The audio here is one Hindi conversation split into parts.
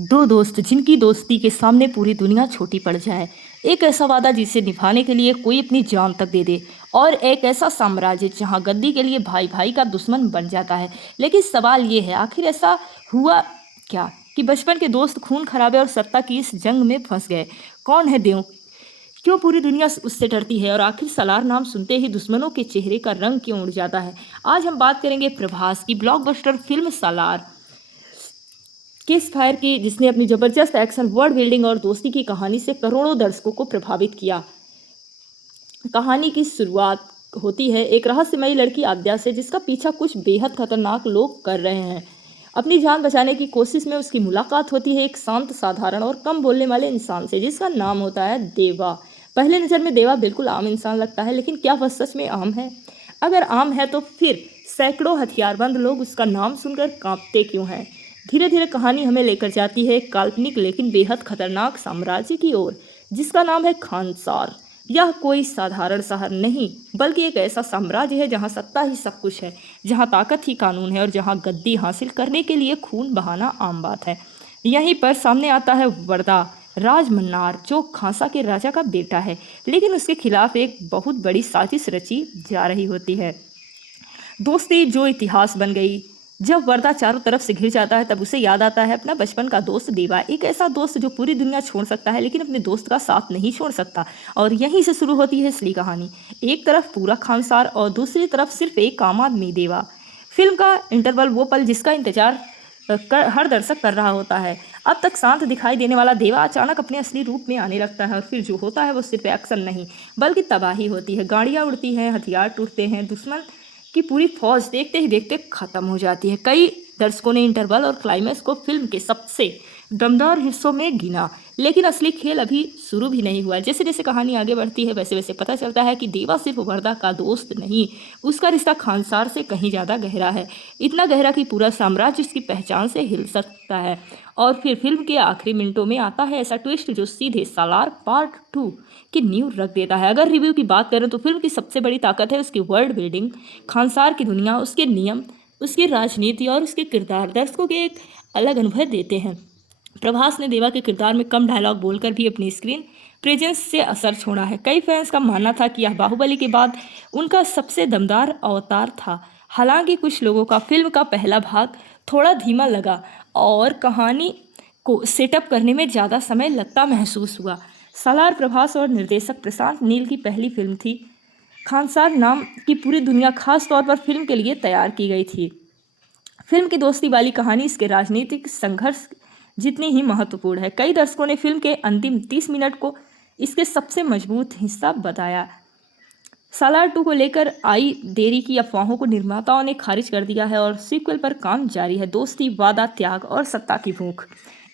दो दोस्त जिनकी दोस्ती के सामने पूरी दुनिया छोटी पड़ जाए। एक ऐसा वादा जिसे निभाने के लिए कोई अपनी जान तक दे दे। और एक ऐसा साम्राज्य जहां गद्दी के लिए भाई भाई का दुश्मन बन जाता है। लेकिन सवाल ये है, आखिर ऐसा हुआ क्या कि बचपन के दोस्त खून खराबे और सत्ता की इस जंग में फंस गए। कौन है देव, क्यों पूरी दुनिया उससे डरती है, और आखिर सलार नाम सुनते ही दुश्मनों के चेहरे का रंग क्यों उड़ जाता है। आज हम बात करेंगे प्रभास की ब्लॉकबस्टर फिल्म सालार किस फायर की, जिसने अपनी जबरदस्त एक्शन, वर्ल्ड बिल्डिंग और दोस्ती की कहानी से करोड़ों दर्शकों को प्रभावित किया। कहानी की शुरुआत होती है एक रहस्यमयी लड़की आद्या से, जिसका पीछा कुछ बेहद खतरनाक लोग कर रहे हैं। अपनी जान बचाने की कोशिश में उसकी मुलाकात होती है एक शांत, साधारण और कम बोलने वाले इंसान से, जिसका नाम होता है देवा। पहले नज़र में देवा बिल्कुल आम इंसान लगता है, लेकिन क्या वह सच में आम है? अगर आम है तो फिर सैकड़ों हथियारबंद लोग उसका नाम सुनकर कांपते क्यों हैं? धीरे धीरे कहानी हमें लेकर जाती है एक काल्पनिक लेकिन बेहद खतरनाक साम्राज्य की ओर, जिसका नाम है खानसार। यह कोई साधारण शहर नहीं, बल्कि एक ऐसा साम्राज्य है जहां सत्ता ही सब कुछ है, जहां ताकत ही कानून है और जहां गद्दी हासिल करने के लिए खून बहाना आम बात है। यहीं पर सामने आता है वर्दा राजमन्नार, जो खांसा के राजा का बेटा है, लेकिन उसके खिलाफ एक बहुत बड़ी साजिश रची जा रही होती है। दोस्ती जो इतिहास बन गई। जब वर्दा चारों तरफ से घिर जाता है, तब उसे याद आता है अपना बचपन का दोस्त देवा। एक ऐसा दोस्त जो पूरी दुनिया छोड़ सकता है, लेकिन अपने दोस्त का साथ नहीं छोड़ सकता। और यहीं से शुरू होती है असली कहानी। एक तरफ पूरा खानसार और दूसरी तरफ सिर्फ एक आम आदमी, देवा। फिल्म का इंटरवल वो पल जिसका इंतजार हर दर्शक कर रहा होता है। अब तक शांत दिखाई देने वाला देवा अचानक अपने असली रूप में आने लगता है, और फिर जो होता है वो सिर्फ एक्शन नहीं, बल्कि तबाही होती है। गाड़ियाँ उड़ती हैं, हथियार टूटते हैं, दुश्मन की पूरी फौज देखते ही देखते खत्म हो जाती है। कई दर्शकों ने इंटरवल और क्लाइमैक्स को फिल्म के सबसे दमदार हिस्सों में गिना, लेकिन असली खेल अभी शुरू भी नहीं हुआ। जैसे जैसे कहानी आगे बढ़ती है, वैसे वैसे पता चलता है कि देवा सिर्फ वर्दा का दोस्त नहीं, उसका रिश्ता खानसार से कहीं ज़्यादा गहरा है। इतना गहरा कि पूरा साम्राज्य उसकी पहचान से हिल सकता है। और फिर फिल्म के आखिरी मिनटों में आता है ऐसा ट्विस्ट जो सीधे सालार पार्ट 2 की नींव रख देता है। अगर रिव्यू की बात करें तो फिल्म की सबसे बड़ी ताकत है उसकी वर्ल्ड बिल्डिंग। खानसार की दुनिया, उसके नियम, उसकी राजनीति और उसके किरदार दर्शकों के एक अलग अनुभव देते हैं। प्रभास ने देवा के किरदार में कम डायलॉग बोलकर भी अपनी स्क्रीन प्रेजेंस से असर छोड़ा है। कई फैंस का मानना था कि यह बाहुबली के बाद उनका सबसे दमदार अवतार था। हालांकि कुछ लोगों का फिल्म का पहला भाग थोड़ा धीमा लगा और कहानी को सेटअप करने में ज़्यादा समय लगता महसूस हुआ। सालार प्रभास और निर्देशक प्रशांत नील की पहली फिल्म थी। खानसार नाम की पूरी दुनिया खास तौर पर फिल्म के लिए तैयार की गई थी। फिल्म की दोस्ती वाली कहानी इसके राजनीतिक संघर्ष जितनी ही महत्वपूर्ण है। कई दर्शकों ने फिल्म के अंतिम 30 मिनट को इसके सबसे मजबूत हिस्सा बताया। सालार 2 को लेकर आई देरी की अफवाहों को निर्माताओं ने खारिज कर दिया है और सीक्वल पर काम जारी है। दोस्ती, वादा, त्याग और सत्ता की भूख,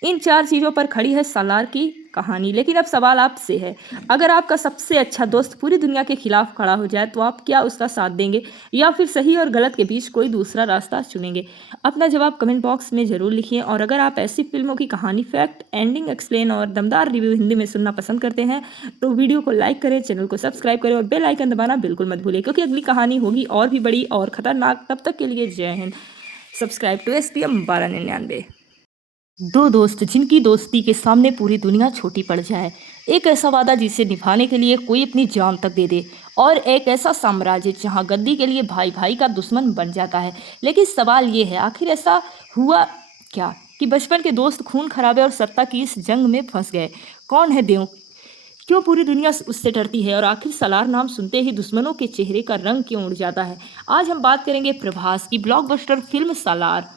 इन 4 चीज़ों पर खड़ी है सालार की कहानी। लेकिन अब सवाल आपसे है, अगर आपका सबसे अच्छा दोस्त पूरी दुनिया के खिलाफ खड़ा हो जाए तो आप क्या उसका साथ देंगे, या फिर सही और गलत के बीच कोई दूसरा रास्ता चुनेंगे? अपना जवाब कमेंट बॉक्स में ज़रूर लिखिए। और अगर आप ऐसी फिल्मों की कहानी, फैक्ट, एंडिंग एक्सप्लेन और दमदार रिव्यू हिंदी में सुनना पसंद करते हैं तो वीडियो को लाइक करें, चैनल को सब्सक्राइब करें और बेल आइकन दबाना बिल्कुल मत भूलिए, क्योंकि अगली कहानी होगी और भी बड़ी और खतरनाक। तब तक के लिए जय हिंद। Subscribe to SPM 1299। दो दोस्त जिनकी दोस्ती के सामने पूरी दुनिया छोटी पड़ जाए। एक ऐसा वादा जिसे निभाने के लिए कोई अपनी जान तक दे दे। और एक ऐसा साम्राज्य जहां गद्दी के लिए भाई भाई का दुश्मन बन जाता है। लेकिन सवाल ये है, आखिर ऐसा हुआ क्या कि बचपन के दोस्त खून खराबे और सत्ता की इस जंग में फंस गए। कौन है देव, क्यों पूरी दुनिया उससे डरती है, और आखिर सलार नाम सुनते ही दुश्मनों के चेहरे का रंग क्यों उड़ जाता है। आज हम बात करेंगे प्रभास की ब्लॉकबस्टर फिल्म सालार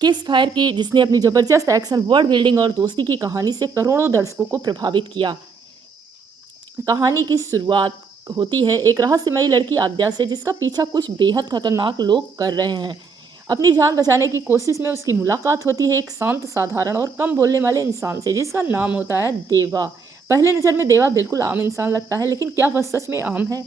किस फायर की, जिसने अपनी जबरदस्त एक्शन, वर्ल्ड बिल्डिंग और दोस्ती की कहानी से करोड़ों दर्शकों को प्रभावित किया। कहानी की शुरुआत होती है एक रहस्यमयी लड़की आद्या से, जिसका पीछा कुछ बेहद खतरनाक लोग कर रहे हैं। अपनी जान बचाने की कोशिश में उसकी मुलाकात होती है एक शांत, साधारण और कम बोलने वाले इंसान से, जिसका नाम होता है देवा। पहले नज़र में देवा बिल्कुल आम इंसान लगता है, लेकिन क्या वह सच में आम है?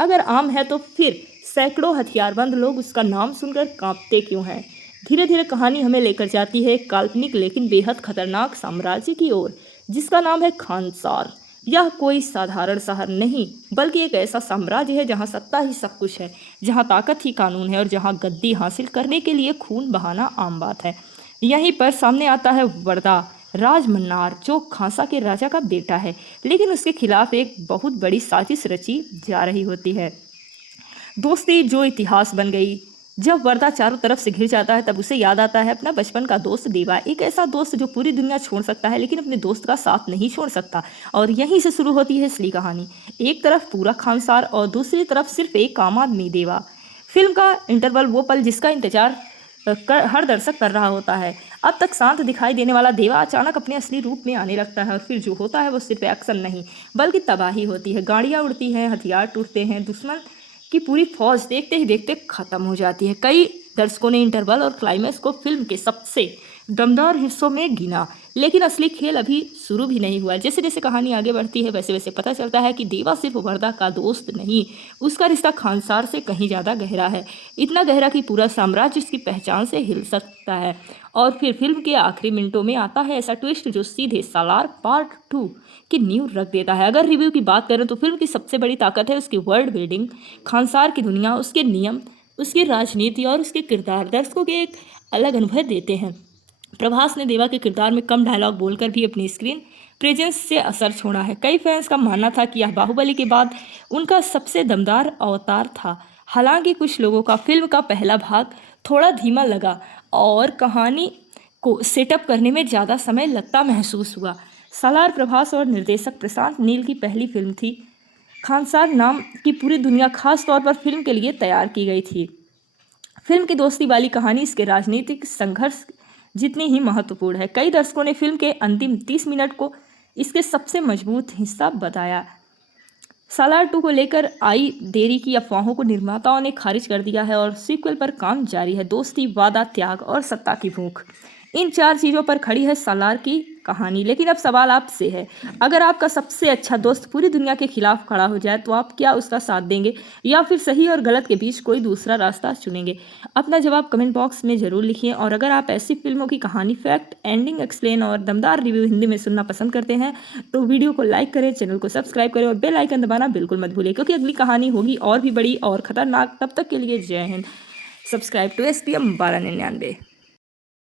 अगर आम है तो फिर सैकड़ों हथियारबंद लोग उसका नाम सुनकर कांपते क्यों हैं? धीरे धीरे कहानी हमें लेकर जाती है एक काल्पनिक लेकिन बेहद खतरनाक साम्राज्य की ओर, जिसका नाम है खानसार। यह कोई साधारण शहर नहीं, बल्कि एक ऐसा साम्राज्य है जहां सत्ता ही सब कुछ है, जहां ताकत ही कानून है और जहां गद्दी हासिल करने के लिए खून बहाना आम बात है। यहीं पर सामने आता है वर्दा राज मन्नार, जो खांसा के राजा का बेटा है, लेकिन उसके खिलाफ एक बहुत बड़ी साजिश रची जा रही होती है। दोस्ती जो इतिहास बन गई। जब वर्दा चारों तरफ से घिर जाता है तब उसे याद आता है अपना बचपन का दोस्त देवा, एक ऐसा दोस्त जो पूरी दुनिया छोड़ सकता है लेकिन अपने दोस्त का साथ नहीं छोड़ सकता। और यहीं से शुरू होती है असली कहानी। एक तरफ पूरा खानसार और दूसरी तरफ सिर्फ एक आम आदमी देवा। फिल्म का इंटरवल वो पल जिसका इंतजार हर दर्शक कर रहा होता है। अब तक शांत दिखाई देने वाला देवा अचानक अपने असली रूप में आने लगता है और फिर जो होता है वो सिर्फ एक्शन नहीं बल्कि तबाही होती है। गाड़ियाँ उड़ती हैं, हथियार टूटते हैं, दुश्मन की पूरी फौज देखते ही देखते खत्म हो जाती है। कई दर्शकों ने इंटरवल और क्लाइमैक्स को फिल्म के सबसे दमदार हिस्सों में गिना, लेकिन असली खेल अभी शुरू भी नहीं हुआ। जैसे जैसे कहानी आगे बढ़ती है वैसे वैसे पता चलता है कि देवा सिर्फ वर्दा का दोस्त नहीं, उसका रिश्ता खानसार से कहीं ज़्यादा गहरा है, इतना गहरा कि पूरा साम्राज्य उसकी पहचान से हिल सकता है। और फिर फिल्म के आखिरी मिनटों में आता है ऐसा ट्विस्ट जो सीधे सालार पार्ट 2 की नींव रख देता है। अगर रिव्यू की बात करें तो फिल्म की सबसे बड़ी ताकत है उसकी वर्ल्ड बिल्डिंग, खानसार की दुनिया, उसके नियम, उसकी राजनीति और उसके किरदार दर्शकों के एक अलग अनुभव देते हैं। प्रभास ने देवा के किरदार में कम डायलॉग बोलकर भी अपनी स्क्रीन प्रेजेंस से असर छोड़ा है। कई फैंस का मानना था कि यह बाहुबली के बाद उनका सबसे दमदार अवतार था। हालांकि कुछ लोगों का फिल्म का पहला भाग थोड़ा धीमा लगा और कहानी को सेटअप करने में ज़्यादा समय लगता महसूस हुआ। सालार प्रभास और निर्देशक प्रशांत नील की पहली फिल्म थी। खानसार नाम की पूरी दुनिया खास तौर पर फिल्म के लिए तैयार की गई थी। फिल्म की दोस्ती वाली कहानी इसके राजनीतिक संघर्ष जितनी ही महत्वपूर्ण है। कई दर्शकों ने फिल्म के अंतिम 30 मिनट को इसके सबसे मजबूत हिस्सा बताया। सालार 2 को लेकर आई देरी की अफवाहों को निर्माताओं ने खारिज कर दिया है और सीक्वल पर काम जारी है। दोस्ती, वादा, त्याग और सत्ता की भूख, इन 4 चीज़ों पर खड़ी है सालार की कहानी। लेकिन अब सवाल आपसे है, अगर आपका सबसे अच्छा दोस्त पूरी दुनिया के खिलाफ खड़ा हो जाए तो आप क्या उसका साथ देंगे या फिर सही और गलत के बीच कोई दूसरा रास्ता चुनेंगे? अपना जवाब कमेंट बॉक्स में ज़रूर लिखिए। और अगर आप ऐसी फिल्मों की कहानी, फैक्ट, एंडिंग एक्सप्लेन और दमदार रिव्यू हिंदी में सुनना पसंद करते हैं तो वीडियो को लाइक करें, चैनल को सब्सक्राइब करें और बेल आइकन दबाना बिल्कुल मत भूलिए, क्योंकि अगली कहानी होगी और भी बड़ी और खतरनाक। तब तक के लिए जय हिंद। Subscribe to STM 1299।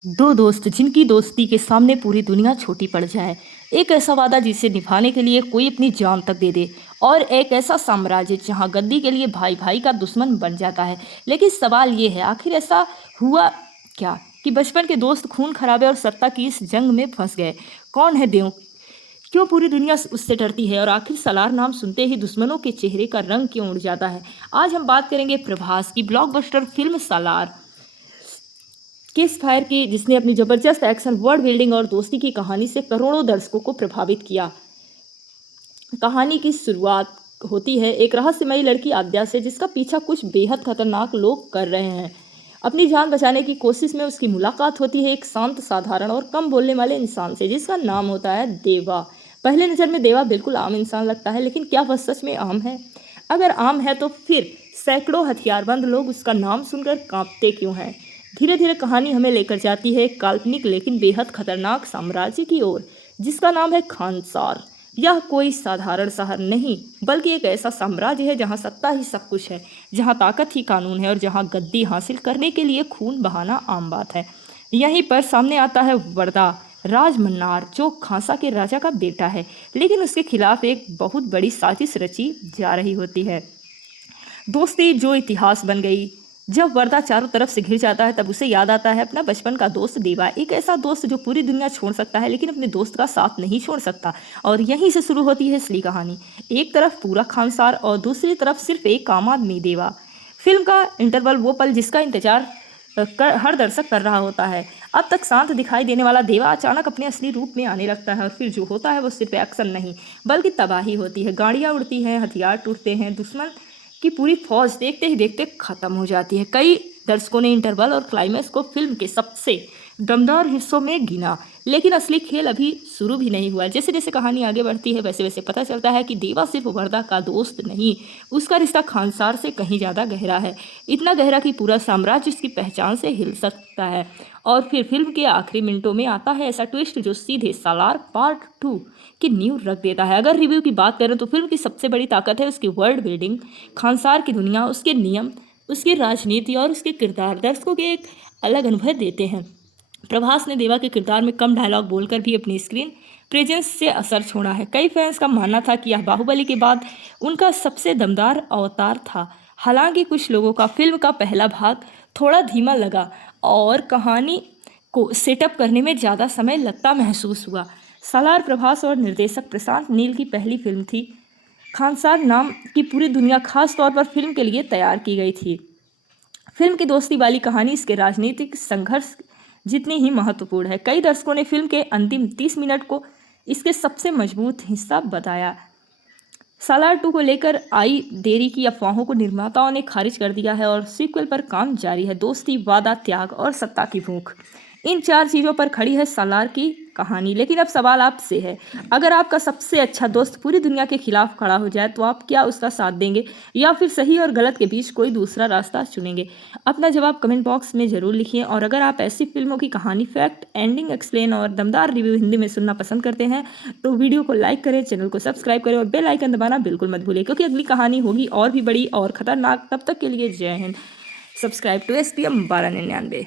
दो दोस्त जिनकी दोस्ती के सामने पूरी दुनिया छोटी पड़ जाए, एक ऐसा वादा जिसे निभाने के लिए कोई अपनी जान तक दे दे, और एक ऐसा साम्राज्य जहां गद्दी के लिए भाई भाई का दुश्मन बन जाता है। लेकिन सवाल ये है, आखिर ऐसा हुआ क्या कि बचपन के दोस्त खून खराबे और सत्ता की इस जंग में फंस गए? कौन है देव? क्यों पूरी दुनिया उससे डरती है? और आखिर सालार नाम सुनते ही दुश्मनों के चेहरे का रंग क्यों उड़ जाता है? आज हम बात करेंगे प्रभास की ब्लॉकबस्टर फिल्म सालार किस फायर की, जिसने अपनी जबरदस्त एक्शन, वर्ल्ड बिल्डिंग और दोस्ती की कहानी से करोड़ों दर्शकों को प्रभावित किया। कहानी की शुरुआत होती है एक रहस्यमयी लड़की आद्या से, जिसका पीछा कुछ बेहद खतरनाक लोग कर रहे हैं। अपनी जान बचाने की कोशिश में उसकी मुलाकात होती है एक शांत, साधारण और कम बोलने वाले इंसान से, जिसका नाम होता है देवा। पहले नज़र में देवा बिल्कुल आम इंसान लगता है, लेकिन क्या वह सच में आम है? अगर आम है तो फिर सैकड़ों हथियारबंद लोग उसका नाम सुनकर कांपते क्यों हैं? धीरे धीरे कहानी हमें लेकर जाती है एक काल्पनिक लेकिन बेहद खतरनाक साम्राज्य की ओर, जिसका नाम है खानसार। यह कोई साधारण शहर नहीं, बल्कि एक ऐसा साम्राज्य है जहां सत्ता ही सब कुछ है, जहां ताकत ही कानून है और जहां गद्दी हासिल करने के लिए खून बहाना आम बात है। यहीं पर सामने आता है वर्दा राज मन्नार, जो खांसा के राजा का बेटा है, लेकिन उसके खिलाफ एक बहुत बड़ी साजिश रची जा रही होती है। दोस्ती जो इतिहास बन गई। जब वर्दा चारों तरफ से घिर जाता है तब उसे याद आता है अपना बचपन का दोस्त देवा, एक ऐसा दोस्त जो पूरी दुनिया छोड़ सकता है लेकिन अपने दोस्त का साथ नहीं छोड़ सकता। और यहीं से शुरू होती है असली कहानी। एक तरफ पूरा खानसार और दूसरी तरफ सिर्फ एक आम आदमी देवा। फिल्म का इंटरवल वो पल जिसका इंतजार हर दर्शक कर रहा होता है। अब तक शांत दिखाई देने वाला देवा अचानक अपने असली रूप में आने लगता है और फिर जो होता है वो सिर्फ एक्शन नहीं बल्कि तबाही होती है। गाड़ियाँ उड़ती हैं, हथियार टूटते हैं, दुश्मन की पूरी फौज देखते ही देखते खत्म हो जाती है। कई दर्शकों ने इंटरवल और क्लाइमैक्स को फिल्म के सबसे दमदार हिस्सों में गिना, लेकिन असली खेल अभी शुरू भी नहीं हुआ। जैसे जैसे कहानी आगे बढ़ती है वैसे वैसे पता चलता है कि देवा सिर्फ वर्दा का दोस्त नहीं, उसका रिश्ता खानसार से कहीं ज़्यादा गहरा है, इतना गहरा कि पूरा साम्राज्य उसकी पहचान से हिल सकता है। और फिर फिल्म के आखिरी मिनटों में आता है ऐसा ट्विस्ट जो सीधे सालार पार्ट 2 की नींव रख देता है। अगर रिव्यू की बात करें तो फिल्म की सबसे बड़ी ताकत है उसकी वर्ल्ड बिल्डिंग, खानसार की दुनिया, उसके नियम, उसकी राजनीति और उसके किरदार दर्शकों के एक अलग अनुभव देते हैं। प्रभास ने देवा के किरदार में कम डायलॉग बोलकर भी अपनी स्क्रीन प्रेजेंस से असर छोड़ा है। कई फैंस का मानना था कि यह बाहुबली के बाद उनका सबसे दमदार अवतार था। हालांकि कुछ लोगों का फिल्म का पहला भाग थोड़ा धीमा लगा और कहानी को सेटअप करने में ज़्यादा समय लगता महसूस हुआ। सालार प्रभास और निर्देशक प्रशांत नील की पहली फिल्म थी। खानसार नाम की पूरी दुनिया खास तौर पर फिल्म के लिए तैयार की गई थी। फिल्म की दोस्ती वाली कहानी इसके राजनीतिक संघर्ष जितनी ही महत्वपूर्ण है। कई दर्शकों ने फिल्म के अंतिम 30 मिनट को इसके सबसे मजबूत हिस्सा बताया। सालार 2 को लेकर आई देरी की अफवाहों को निर्माताओं ने खारिज कर दिया है और सीक्वल पर काम जारी है। दोस्ती, वादा, त्याग और सत्ता की भूख, इन 4 चीज़ों पर खड़ी है सालार की कहानी। लेकिन अब सवाल आपसे है, अगर आपका सबसे अच्छा दोस्त पूरी दुनिया के खिलाफ खड़ा हो जाए तो आप क्या उसका साथ देंगे या फिर सही और गलत के बीच कोई दूसरा रास्ता चुनेंगे? अपना जवाब कमेंट बॉक्स में ज़रूर लिखिए। और अगर आप ऐसी फिल्मों की कहानी, फैक्ट, एंडिंग, एक्सप्लेन और दमदार रिव्यू हिंदी में सुनना पसंद करते हैं तो वीडियो को लाइक करें, चैनल को सब्सक्राइब करें और बेल आइकन दबाना बिल्कुल मत भूलें, क्योंकि अगली कहानी होगी और भी बड़ी और खतरनाक। तब तक के लिए जय हिंद। Subscribe to SPM 1299।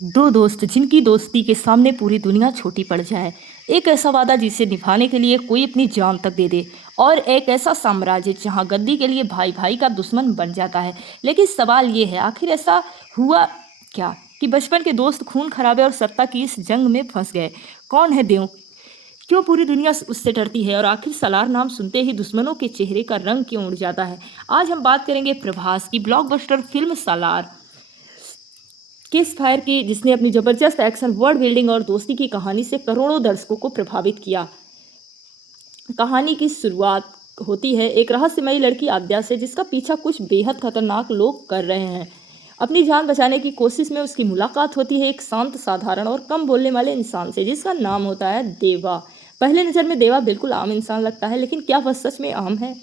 दो दोस्त जिनकी दोस्ती के सामने पूरी दुनिया छोटी पड़ जाए, एक ऐसा वादा जिसे निभाने के लिए कोई अपनी जान तक दे दे, और एक ऐसा साम्राज्य जहां गद्दी के लिए भाई भाई का दुश्मन बन जाता है। लेकिन सवाल ये है, आखिर ऐसा हुआ क्या कि बचपन के दोस्त खून खराबे और सत्ता की इस जंग में फंस गए? कौन है देव? क्यों पूरी दुनिया उससे डरती है? और आखिर सालार नाम सुनते ही दुश्मनों के चेहरे का रंग क्यों उड़ जाता है? आज हम बात करेंगे प्रभास की ब्लॉकबस्टर फिल्म सालार किस फायर की, जिसने अपनी जबरदस्त एक्शन, वर्ल्ड बिल्डिंग और दोस्ती की कहानी से करोड़ों दर्शकों को प्रभावित किया। कहानी की शुरुआत होती है एक रहस्यमयी लड़की आद्या से, जिसका पीछा कुछ बेहद खतरनाक लोग कर रहे हैं। अपनी जान बचाने की कोशिश में उसकी मुलाकात होती है एक शांत, साधारण और कम बोलने वाले इंसान से, जिसका नाम होता है देवा। पहले नज़र में देवा बिल्कुल आम इंसान लगता है, लेकिन क्या वह सच में आम है?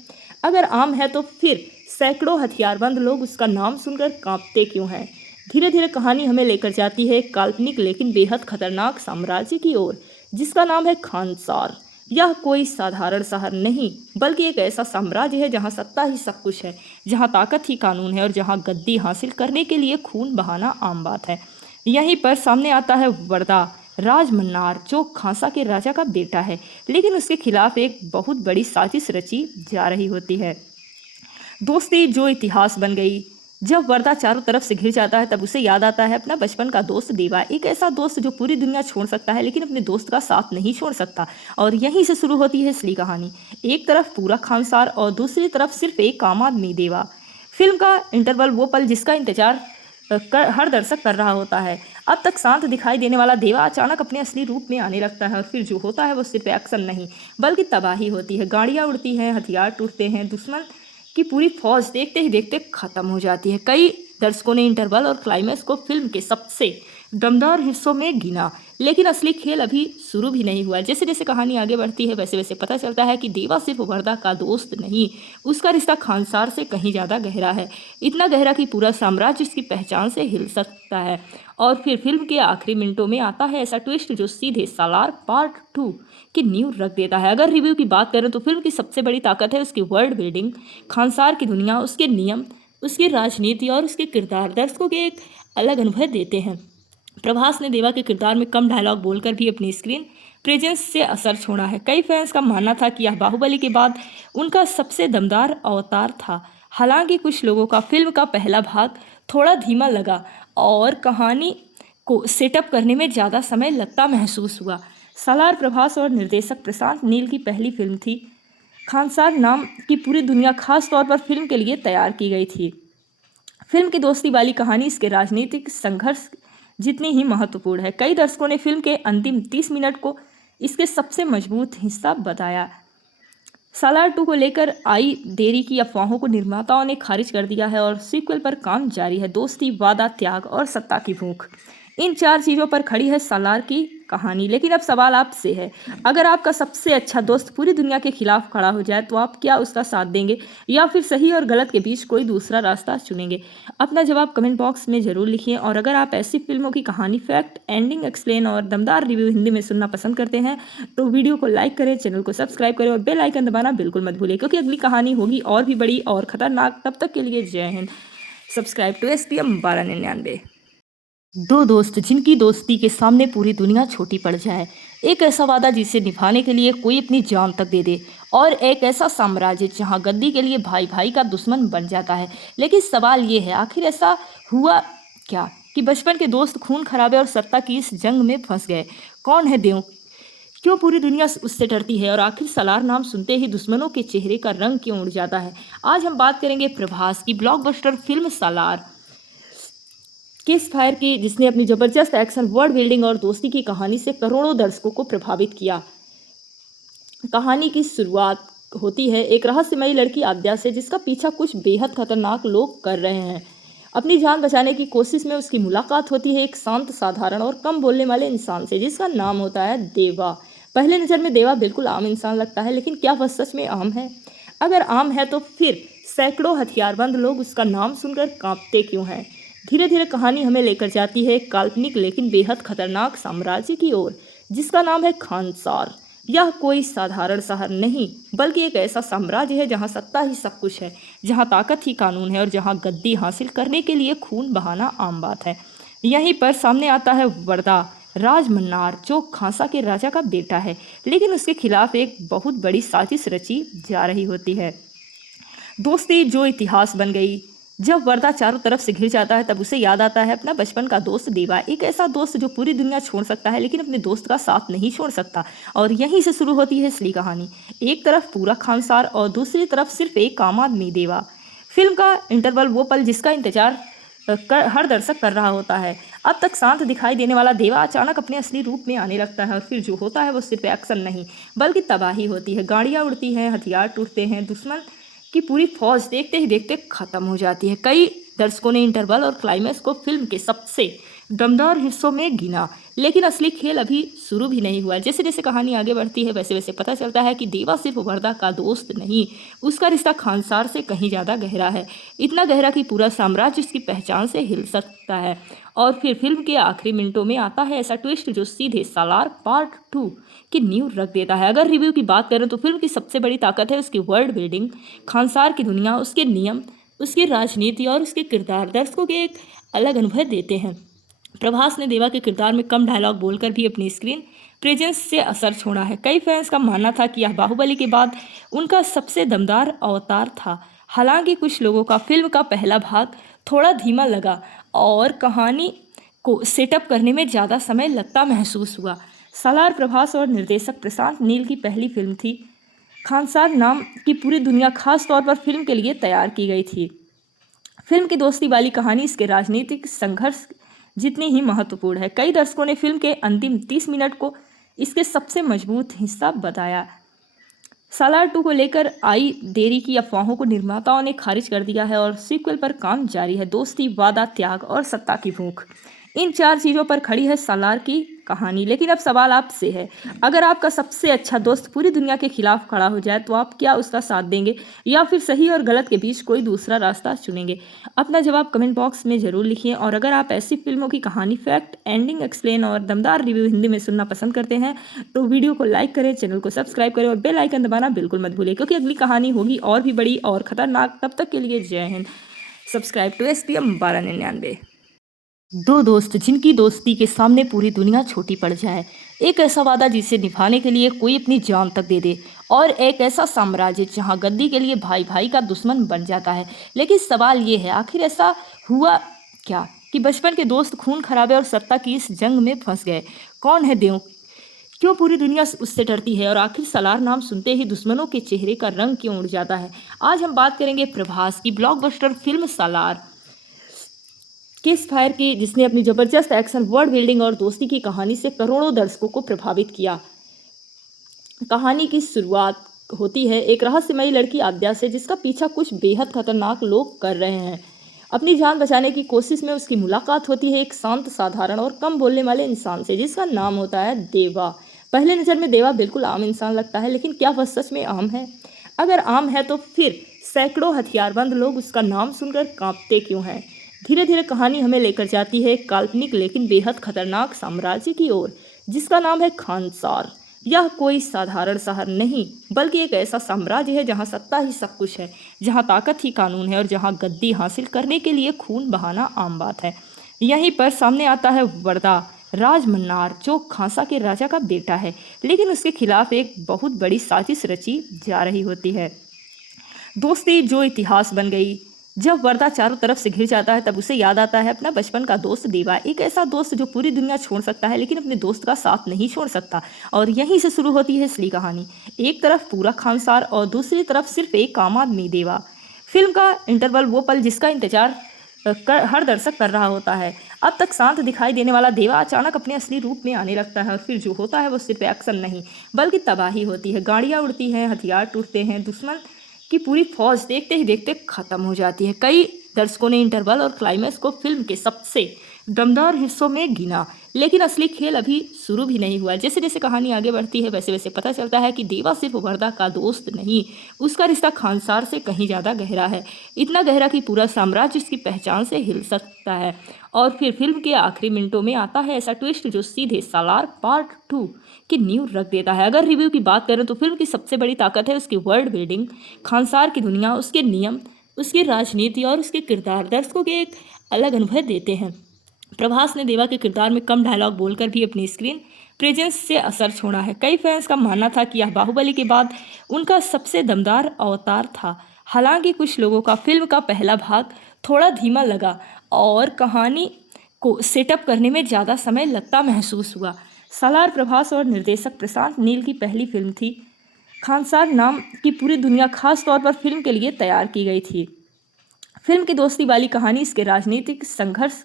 अगर आम है तो फिर सैकड़ों हथियारबंद लोग उसका नाम सुनकर कांपते क्यों हैं? धीरे धीरे कहानी हमें लेकर जाती है एक काल्पनिक लेकिन बेहद खतरनाक साम्राज्य की ओर, जिसका नाम है खानसार। यह कोई साधारण शहर नहीं, बल्कि एक ऐसा साम्राज्य है जहां सत्ता ही सब कुछ है, जहां ताकत ही कानून है और जहां गद्दी हासिल करने के लिए खून बहाना आम बात है। यहीं पर सामने आता है वर्दा राज मन्नार, जो खांसा के राजा का बेटा है, लेकिन उसके खिलाफ एक बहुत बड़ी साजिश रची जा रही होती है। दोस्ती जो इतिहास बन गई। जब वर्दा चारों तरफ से घिर जाता है तब उसे याद आता है अपना बचपन का दोस्त देवा, एक ऐसा दोस्त जो पूरी दुनिया छोड़ सकता है लेकिन अपने दोस्त का साथ नहीं छोड़ सकता। और यहीं से शुरू होती है असली कहानी। एक तरफ पूरा खानसार और दूसरी तरफ सिर्फ एक आम आदमी देवा। फिल्म का इंटरवल वो पल जिसका इंतजार हर दर्शक कर रहा होता है। अब तक शांत दिखाई देने वाला देवा अचानक अपने असली रूप में आने लगता है और फिर जो होता है वो सिर्फ एक्शन नहीं बल्कि तबाही होती है। गाड़ियाँ उड़ती हैं, हथियार टूटते हैं, दुश्मन की पूरी फौज देखते ही देखते खत्म हो जाती है। कई दर्शकों ने इंटरवल और क्लाइमैक्स को फिल्म के सबसे दमदार हिस्सों में गिना, लेकिन असली खेल अभी शुरू भी नहीं हुआ। जैसे जैसे कहानी आगे बढ़ती है वैसे वैसे पता चलता है कि देवा सिर्फ वर्दा का दोस्त नहीं, उसका रिश्ता खानसार से कहीं ज़्यादा गहरा है, इतना गहरा कि पूरा साम्राज्य उसकी पहचान से हिल सकता है। और फिर फिल्म के आखिरी मिनटों में आता है ऐसा ट्विस्ट जो सीधे सालार पार्ट 2 की नींव रख देता है। अगर रिव्यू की बात करें तो फिल्म की सबसे बड़ी ताकत है उसकी वर्ल्ड बिल्डिंग। खानसार की दुनिया, उसके नियम, उसकी राजनीति और उसके किरदार दर्शकों के एक अलग अनुभव देते हैं। प्रभास ने देवा के किरदार में कम डायलॉग बोलकर भी अपनी स्क्रीन प्रेजेंस से असर छोड़ा है। कई फैंस का मानना था कि यह बाहुबली के बाद उनका सबसे दमदार अवतार था। हालांकि कुछ लोगों का फिल्म का पहला भाग थोड़ा धीमा लगा और कहानी को सेटअप करने में ज़्यादा समय लगता महसूस हुआ। सालार प्रभास और निर्देशक प्रशांत नील की पहली फिल्म थी। खानसार नाम की पूरी दुनिया खास तौर पर फिल्म के लिए तैयार की गई थी। फिल्म की दोस्ती वाली कहानी इसके राजनीतिक संघर्ष जितनी ही महत्वपूर्ण है। कई दर्शकों ने फिल्म के अंतिम 30 मिनट को इसके सबसे मजबूत हिस्सा बताया। सालार 2 को लेकर आई देरी की अफवाहों को निर्माताओं ने खारिज कर दिया है और सीक्वल पर काम जारी है। दोस्ती, वादा, त्याग और सत्ता की भूख, इन 4 चीज़ों पर खड़ी है सालार की कहानी। लेकिन अब सवाल आपसे है, अगर आपका सबसे अच्छा दोस्त पूरी दुनिया के खिलाफ खड़ा हो जाए तो आप क्या उसका साथ देंगे या फिर सही और गलत के बीच कोई दूसरा रास्ता चुनेंगे? अपना जवाब कमेंट बॉक्स में ज़रूर लिखिए। और अगर आप ऐसी फिल्मों की कहानी, फैक्ट, एंडिंग, एक्सप्लेन और दमदार रिव्यू हिंदी में सुनना पसंद करते हैं तो वीडियो को लाइक करें, चैनल को सब्सक्राइब करें और बेल आइकन दबाना बिल्कुल मत भूलें, क्योंकि अगली कहानी होगी और भी बड़ी और खतरनाक। तब तक के लिए जय हिंद। Subscribe to SPM 1299। दो दोस्त जिनकी दोस्ती के सामने पूरी दुनिया छोटी पड़ जाए, एक ऐसा वादा जिसे निभाने के लिए कोई अपनी जान तक दे दे, और एक ऐसा साम्राज्य जहां गद्दी के लिए भाई भाई का दुश्मन बन जाता है। लेकिन सवाल ये है, आखिर ऐसा हुआ क्या कि बचपन के दोस्त खून खराबे और सत्ता की इस जंग में फंस गए। कौन है देव, क्यों पूरी दुनिया उससे डरती है, और आखिर सलार नाम सुनते ही दुश्मनों के चेहरे का रंग क्यों उड़ जाता है। आज हम बात करेंगे प्रभास की ब्लॉकबस्टर फिल्म सालार किस फायर की, जिसने अपनी जबरदस्त एक्शन, वर्ल्ड बिल्डिंग और दोस्ती की कहानी से करोड़ों दर्शकों को प्रभावित किया। कहानी की शुरुआत होती है एक रहस्यमयी लड़की आद्या से, जिसका पीछा कुछ बेहद खतरनाक लोग कर रहे हैं। अपनी जान बचाने की कोशिश में उसकी मुलाकात होती है एक शांत, साधारण और कम बोलने वाले इंसान से, जिसका नाम होता है देवा। पहले नज़र में देवा बिल्कुल आम इंसान लगता है, लेकिन क्या वह सच में आम है? अगर आम है तो फिर सैकड़ों हथियारबंद लोग उसका नाम सुनकर कांपते क्यों हैं? धीरे धीरे कहानी हमें लेकर जाती है एक काल्पनिक लेकिन बेहद खतरनाक साम्राज्य की ओर, जिसका नाम है खानसार। यह कोई साधारण शहर नहीं, बल्कि एक ऐसा साम्राज्य है जहां सत्ता ही सब कुछ है, जहां ताकत ही कानून है और जहां गद्दी हासिल करने के लिए खून बहाना आम बात है। यहीं पर सामने आता है वर्दा राजमन्नार, जो खांसा के राजा का बेटा है, लेकिन उसके खिलाफ एक बहुत बड़ी साजिश रची जा रही होती है। दोस्ती जो इतिहास बन गई। जब वर्दा चारों तरफ से घिर जाता है, तब उसे याद आता है अपना बचपन का दोस्त देवा, एक ऐसा दोस्त जो पूरी दुनिया छोड़ सकता है लेकिन अपने दोस्त का साथ नहीं छोड़ सकता। और यहीं से शुरू होती है असली कहानी। एक तरफ पूरा खानसार और दूसरी तरफ सिर्फ एक आम आदमी देवा। फिल्म का इंटरवल वो पल जिसका इंतजार हर दर्शक कर रहा होता है। अब तक शांत दिखाई देने वाला देवा अचानक अपने असली रूप में आने लगता है, और फिर जो होता है वो सिर्फ एक्शन नहीं बल्कि तबाही होती है। गाड़ियाँ उड़ती हैं, हथियार टूटते हैं, दुश्मन की पूरी फौज देखते ही देखते खत्म हो जाती है। कई दर्शकों ने इंटरवल और क्लाइमैक्स को फिल्म के सबसे दमदार हिस्सों में गिना, लेकिन असली खेल अभी शुरू भी नहीं हुआ। जैसे जैसे कहानी आगे बढ़ती है, वैसे वैसे पता चलता है कि देवा सिर्फ वर्दा का दोस्त नहीं, उसका रिश्ता खानसार से कहीं ज़्यादा गहरा है। इतना गहरा कि पूरा साम्राज्य उसकी पहचान से हिल सकता है। और फिर फिल्म के आखिरी मिनटों में आता है ऐसा ट्विस्ट जो सीधे सालार पार्ट 2 की नींव रख देता है। अगर रिव्यू की बात करें तो फिल्म की सबसे बड़ी ताकत है उसकी वर्ल्ड बिल्डिंग। खानसार की दुनिया, उसके नियम, उसकी राजनीति और उसके किरदार दर्शकों के एक अलग अनुभव देते हैं। प्रभास ने देवा के किरदार में कम डायलॉग बोलकर भी अपनी स्क्रीन प्रेजेंस से असर छोड़ा है। कई फैंस का मानना था कि यह बाहुबली के बाद उनका सबसे दमदार अवतार था। हालांकि कुछ लोगों का फिल्म का पहला भाग थोड़ा धीमा लगा और कहानी को सेटअप करने में ज़्यादा समय लगता महसूस हुआ। सालार प्रभास और निर्देशक प्रशांत नील की पहली फिल्म थी। खानसार नाम की पूरी दुनिया खास तौर पर फिल्म के लिए तैयार की गई थी। फिल्म की दोस्ती वाली कहानी इसके राजनीतिक संघर्ष जितनी ही महत्वपूर्ण है। कई दर्शकों ने फिल्म के अंतिम 30 मिनट को इसके सबसे मजबूत हिस्सा बताया। सालार 2 को लेकर आई देरी की अफवाहों को निर्माताओं ने खारिज कर दिया है और सीक्वल पर काम जारी है। दोस्ती, वादा, त्याग और सत्ता की भूख, इन 4 चीज़ों पर खड़ी है सालार की कहानी। लेकिन अब सवाल आपसे है, अगर आपका सबसे अच्छा दोस्त पूरी दुनिया के खिलाफ खड़ा हो जाए तो आप क्या उसका साथ देंगे, या फिर सही और गलत के बीच कोई दूसरा रास्ता चुनेंगे? अपना जवाब कमेंट बॉक्स में ज़रूर लिखिए। और अगर आप ऐसी फिल्मों की कहानी, फैक्ट, एंडिंग एक्सप्लेन और दमदार रिव्यू हिंदी में सुनना पसंद करते हैं तो वीडियो को लाइक करें, चैनल को सब्सक्राइब करें और बेल आइकन दबाना बिल्कुल मत भूलिए, क्योंकि अगली कहानी होगी और भी बड़ी और खतरनाक। तब तक के लिए जय हिंद। Subscribe to SPM 1299। दो दोस्त जिनकी दोस्ती के सामने पूरी दुनिया छोटी पड़ जाए, एक ऐसा वादा जिसे निभाने के लिए कोई अपनी जान तक दे दे, और एक ऐसा साम्राज्य जहां गद्दी के लिए भाई भाई का दुश्मन बन जाता है। लेकिन सवाल ये है, आखिर ऐसा हुआ क्या कि बचपन के दोस्त खून खराबे और सत्ता की इस जंग में फंस गए। कौन है देव, क्यों पूरी दुनिया उससे डरती है, और आखिर सलार नाम सुनते ही दुश्मनों के चेहरे का रंग क्यों उड़ जाता है। आज हम बात करेंगे प्रभास की ब्लॉकबस्टर फिल्म सालार किस फायर की, जिसने अपनी जबरदस्त एक्शन, वर्ल्ड बिल्डिंग और दोस्ती की कहानी से करोड़ों दर्शकों को प्रभावित किया। कहानी की शुरुआत होती है एक रहस्यमयी लड़की आद्या से, जिसका पीछा कुछ बेहद खतरनाक लोग कर रहे हैं। अपनी जान बचाने की कोशिश में उसकी मुलाकात होती है एक शांत, साधारण और कम बोलने वाले इंसान से, जिसका नाम होता है देवा। पहले नज़र में देवा बिल्कुल आम इंसान लगता है, लेकिन क्या वह सच में आम है? अगर आम है तो फिर सैकड़ों हथियारबंद लोग उसका नाम सुनकर कांपते क्यों हैं? धीरे धीरे कहानी हमें लेकर जाती है एक काल्पनिक लेकिन बेहद खतरनाक साम्राज्य की ओर, जिसका नाम है खानसार। यह कोई साधारण शहर नहीं, बल्कि एक ऐसा साम्राज्य है जहां सत्ता ही सब कुछ है, जहां ताकत ही कानून है और जहां गद्दी हासिल करने के लिए खून बहाना आम बात है। यहीं पर सामने आता है वर्दा राज मन्नार, जो खांसा के राजा का बेटा है, लेकिन उसके खिलाफ एक बहुत बड़ी साजिश रची जा रही होती है। दोस्ती जो इतिहास बन गई। जब वर्दा चारों तरफ से घिर जाता है तब उसे याद आता है अपना बचपन का दोस्त देवा, एक ऐसा दोस्त जो पूरी दुनिया छोड़ सकता है लेकिन अपने दोस्त का साथ नहीं छोड़ सकता। और यहीं से शुरू होती है असली कहानी। एक तरफ पूरा खानसार और दूसरी तरफ सिर्फ एक आम आदमी देवा। फिल्म का इंटरवल वो पल जिसका इंतजार हर दर्शक कर रहा होता है। अब तक शांत दिखाई देने वाला देवा अचानक अपने असली रूप में आने लगता है और फिर जो होता है वो सिर्फ एक्शन नहीं बल्कि तबाही होती है। गाड़ियाँ उड़ती हैं, हथियार टूटते हैं, दुश्मन की पूरी फौज देखते ही देखते खत्म हो जाती है। कई दर्शकों ने इंटरवल और क्लाइमैक्स को फिल्म के सबसे दमदार हिस्सों में गिना, लेकिन असली खेल अभी शुरू भी नहीं हुआ। जैसे जैसे कहानी आगे बढ़ती है वैसे वैसे पता चलता है कि देवा सिर्फ वर्दा का दोस्त नहीं, उसका रिश्ता खानसार से कहीं ज़्यादा गहरा है, इतना गहरा कि पूरा साम्राज्य उसकी पहचान से हिल सकता है। और फिर फिल्म के आखिरी मिनटों में आता है ऐसा ट्विस्ट जो सीधे सालार पार्ट 2 की नींव रख देता है। अगर रिव्यू की बात करें तो फिल्म की सबसे बड़ी ताकत है उसकी वर्ल्ड बिल्डिंग, खानसार की दुनिया, उसके नियम, उसकी राजनीति और उसके किरदार दर्शकों के एक अलग अनुभव देते हैं। प्रभास ने देवा के किरदार में कम डायलॉग बोलकर भी अपनी स्क्रीन प्रेजेंस से असर छोड़ा है। कई फैंस का मानना था कि यह बाहुबली के बाद उनका सबसे दमदार अवतार था। हालांकि कुछ लोगों का फिल्म का पहला भाग थोड़ा धीमा लगा और कहानी को सेटअप करने में ज़्यादा समय लगता महसूस हुआ। सालार प्रभास और निर्देशक प्रशांत नील की पहली फिल्म थी। खानसार नाम की पूरी दुनिया खास तौर पर फिल्म के लिए तैयार की गई थी। फिल्म की दोस्ती वाली कहानी इसके राजनीतिक संघर्ष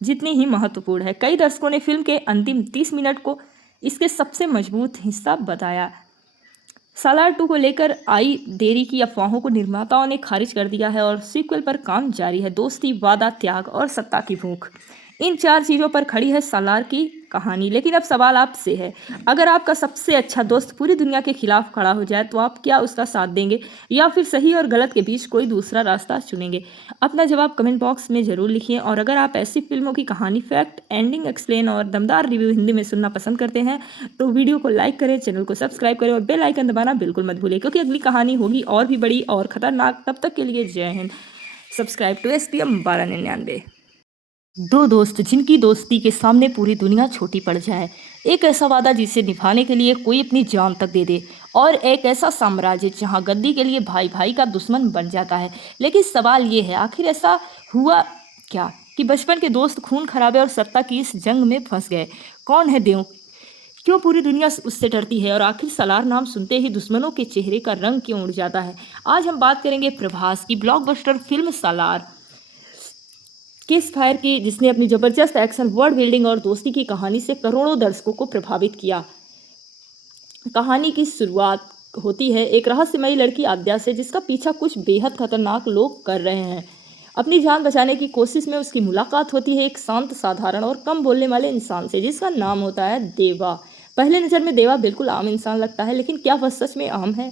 जितनी ही महत्वपूर्ण है। कई दर्शकों ने फिल्म के अंतिम 30 मिनट को इसके सबसे मजबूत हिस्सा बताया। सालार 2 को लेकर आई देरी की अफवाहों को निर्माताओं ने खारिज कर दिया है और सीक्वल पर काम जारी है। दोस्ती, वादा, त्याग और सत्ता की भूख, इन 4 चीज़ों पर खड़ी है सालार की कहानी। लेकिन अब सवाल आपसे है, अगर आपका सबसे अच्छा दोस्त पूरी दुनिया के खिलाफ खड़ा हो जाए तो आप क्या उसका साथ देंगे या फिर सही और गलत के बीच कोई दूसरा रास्ता चुनेंगे? अपना जवाब कमेंट बॉक्स में ज़रूर लिखिए। और अगर आप ऐसी फिल्मों की कहानी, फैक्ट, एंडिंग, एक्सप्लेन और दमदार रिव्यू हिंदी में सुनना पसंद करते हैं तो वीडियो को लाइक करें, चैनल को सब्सक्राइब करें और बेल आइकन दबाना बिल्कुल मत भूलें, क्योंकि अगली कहानी होगी और भी बड़ी और खतरनाक। तब तक के लिए जय हिंद। Subscribe to STM 1299। दो दोस्त जिनकी दोस्ती के सामने पूरी दुनिया छोटी पड़ जाए, एक ऐसा वादा जिसे निभाने के लिए कोई अपनी जान तक दे दे, और एक ऐसा साम्राज्य जहां गद्दी के लिए भाई भाई का दुश्मन बन जाता है। लेकिन सवाल ये है, आखिर ऐसा हुआ क्या कि बचपन के दोस्त खून खराबे और सत्ता की इस जंग में फंस गए? कौन है देव? क्यों पूरी दुनिया उससे डरती है? और आखिर सालार नाम सुनते ही दुश्मनों के चेहरे का रंग क्यों उड़ जाता है? आज हम बात करेंगे प्रभास की ब्लॉकबस्टर फिल्म सालार किस फायर की, जिसने अपनी जबरदस्त एक्शन, वर्ल्ड बिल्डिंग और दोस्ती की कहानी से करोड़ों दर्शकों को प्रभावित किया। कहानी की शुरुआत होती है एक रहस्यमयी लड़की आद्या से, जिसका पीछा कुछ बेहद खतरनाक लोग कर रहे हैं। अपनी जान बचाने की कोशिश में उसकी मुलाकात होती है एक शांत, साधारण और कम बोलने वाले इंसान से, जिसका नाम होता है देवा। पहले नज़र में देवा बिल्कुल आम इंसान लगता है, लेकिन क्या वह सच में आम है?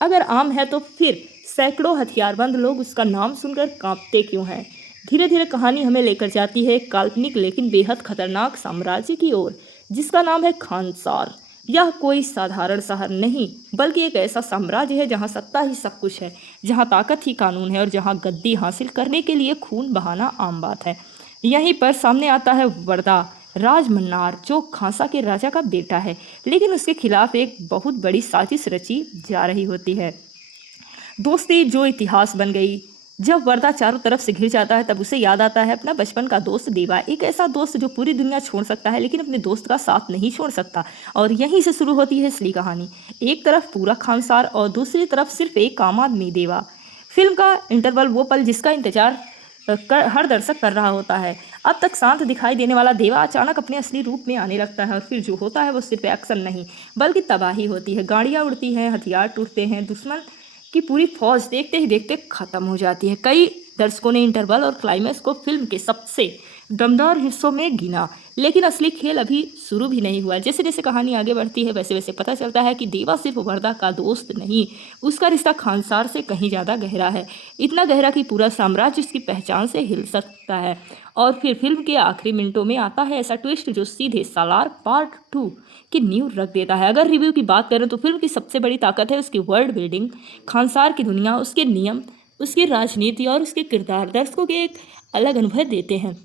अगर आम है तो फिर सैकड़ों हथियारबंद लोग उसका नाम सुनकर कांपते क्यों हैं? धीरे धीरे कहानी हमें लेकर जाती है एक काल्पनिक लेकिन बेहद खतरनाक साम्राज्य की ओर, जिसका नाम है खानसार। यह कोई साधारण शहर नहीं, बल्कि एक ऐसा साम्राज्य है जहां सत्ता ही सब कुछ है, जहां ताकत ही कानून है और जहां गद्दी हासिल करने के लिए खून बहाना आम बात है। यहीं पर सामने आता है वर्दा राज मन्नार, जो खांसा के राजा का बेटा है, लेकिन उसके खिलाफ एक बहुत बड़ी साजिश रची जा रही होती है। दोस्ती जो इतिहास बन गई। जब वर्दा चारों तरफ से घिर जाता है तब उसे याद आता है अपना बचपन का दोस्त देवा, एक ऐसा दोस्त जो पूरी दुनिया छोड़ सकता है लेकिन अपने दोस्त का साथ नहीं छोड़ सकता। और यहीं से शुरू होती है असली कहानी। एक तरफ पूरा खानसार और दूसरी तरफ सिर्फ एक आम आदमी देवा। फिल्म का इंटरवल वो पल जिसका इंतजार हर दर्शक कर रहा होता है। अब तक शांत दिखाई देने वाला देवा अचानक अपने असली रूप में आने लगता है और फिर जो होता है वो सिर्फ एक्शन नहीं बल्कि तबाही होती है। गाड़ियाँ उड़ती हैं, हथियार टूटते हैं, दुश्मन की पूरी फौज देखते ही देखते खत्म हो जाती है। कई दर्शकों ने इंटरवल और क्लाइमैक्स को फिल्म के सबसे दमदार हिस्सों में गिना, लेकिन असली खेल अभी शुरू भी नहीं हुआ। जैसे जैसे कहानी आगे बढ़ती है वैसे वैसे पता चलता है कि देवा सिर्फ वर्दा का दोस्त नहीं, उसका रिश्ता खानसार से कहीं ज़्यादा गहरा है, इतना गहरा कि पूरा साम्राज्य उसकी पहचान से हिल सकता है। और फिर फिल्म के आखिरी मिनटों में आता है ऐसा ट्विस्ट जो सीधे सालार पार्ट 2 की नींव रख देता है। अगर रिव्यू की बात करें तो फिल्म की सबसे बड़ी ताकत है उसकी वर्ल्ड बिल्डिंग, खानसार की दुनिया, उसके नियम, उसकी राजनीति और उसके किरदार दर्शकों के एक अलग अनुभव देते हैं।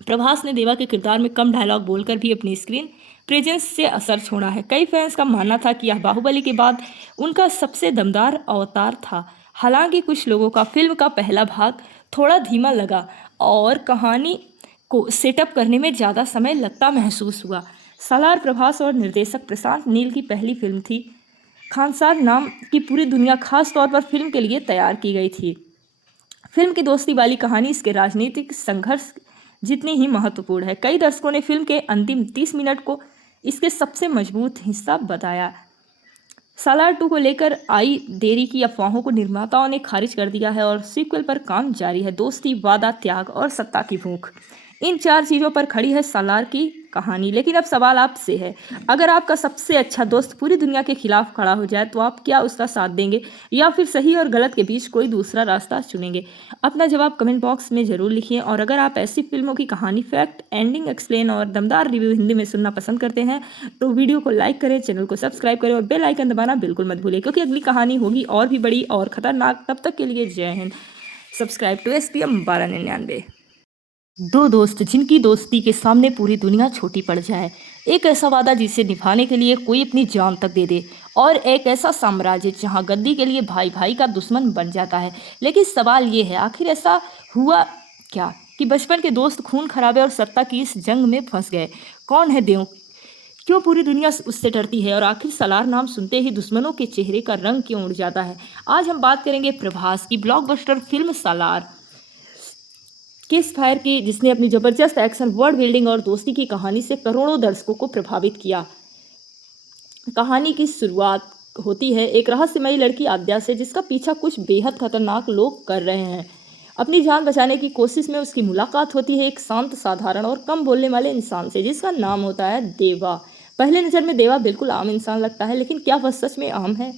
प्रभास ने देवा के किरदार में कम डायलॉग बोलकर भी अपनी स्क्रीन प्रेजेंस से असर छोड़ा है। कई फैंस का मानना था कि यह बाहुबली के बाद उनका सबसे दमदार अवतार था। हालांकि कुछ लोगों का फिल्म का पहला भाग थोड़ा धीमा लगा और कहानी को सेटअप करने में ज़्यादा समय लगता महसूस हुआ। सालार प्रभास और निर्देशक प्रशांत नील की पहली फिल्म थी। खानसार नाम की पूरी दुनिया खास तौर पर फिल्म के लिए तैयार की गई थी। फिल्म की दोस्ती वाली कहानी इसके राजनीतिक संघर्ष जितनी ही महत्वपूर्ण है। कई दर्शकों ने फिल्म के अंतिम 30 मिनट को इसके सबसे मजबूत हिस्सा बताया। सालार 2 को लेकर आई देरी की अफवाहों को निर्माताओं ने खारिज कर दिया है और सीक्वल पर काम जारी है। दोस्ती, वादा, त्याग और सत्ता की भूख, इन 4 चीज़ों पर खड़ी है सालार की कहानी। लेकिन अब सवाल आपसे है, अगर आपका सबसे अच्छा दोस्त पूरी दुनिया के खिलाफ खड़ा हो जाए तो आप क्या उसका साथ देंगे या फिर सही और गलत के बीच कोई दूसरा रास्ता चुनेंगे? अपना जवाब कमेंट बॉक्स में ज़रूर लिखिए। और अगर आप ऐसी फिल्मों की कहानी, फैक्ट, एंडिंग, एक्सप्लेन और दमदार रिव्यू हिंदी में सुनना पसंद करते हैं तो वीडियो को लाइक करें, चैनल को सब्सक्राइब करें और बेल आइकन दबाना बिल्कुल मत भूलें, क्योंकि अगली कहानी होगी और भी बड़ी और खतरनाक। तब तक के लिए जय हिंद। Subscribe to SPM 1299। दो दोस्त जिनकी दोस्ती के सामने पूरी दुनिया छोटी पड़ जाए, एक ऐसा वादा जिसे निभाने के लिए कोई अपनी जान तक दे दे, और एक ऐसा साम्राज्य जहां गद्दी के लिए भाई भाई का दुश्मन बन जाता है। लेकिन सवाल ये है, आखिर ऐसा हुआ क्या कि बचपन के दोस्त खून खराबे और सत्ता की इस जंग में फंस गए? कौन है देव? क्यों पूरी दुनिया उससे डरती है? और आखिर सालार नाम सुनते ही दुश्मनों के चेहरे का रंग क्यों उड़ जाता है? आज हम बात करेंगे प्रभास की ब्लॉकबस्टर फिल्म सालार किस फायर की, जिसने अपनी जबरदस्त एक्शन, वर्ल्ड बिल्डिंग और दोस्ती की कहानी से करोड़ों दर्शकों को प्रभावित किया। कहानी की शुरुआत होती है एक रहस्यमयी लड़की आद्या से, जिसका पीछा कुछ बेहद खतरनाक लोग कर रहे हैं। अपनी जान बचाने की कोशिश में उसकी मुलाकात होती है एक शांत, साधारण और कम बोलने वाले इंसान से, जिसका नाम होता है देवा। पहले नज़र में देवा बिल्कुल आम इंसान लगता है, लेकिन क्या वह सच में आम है?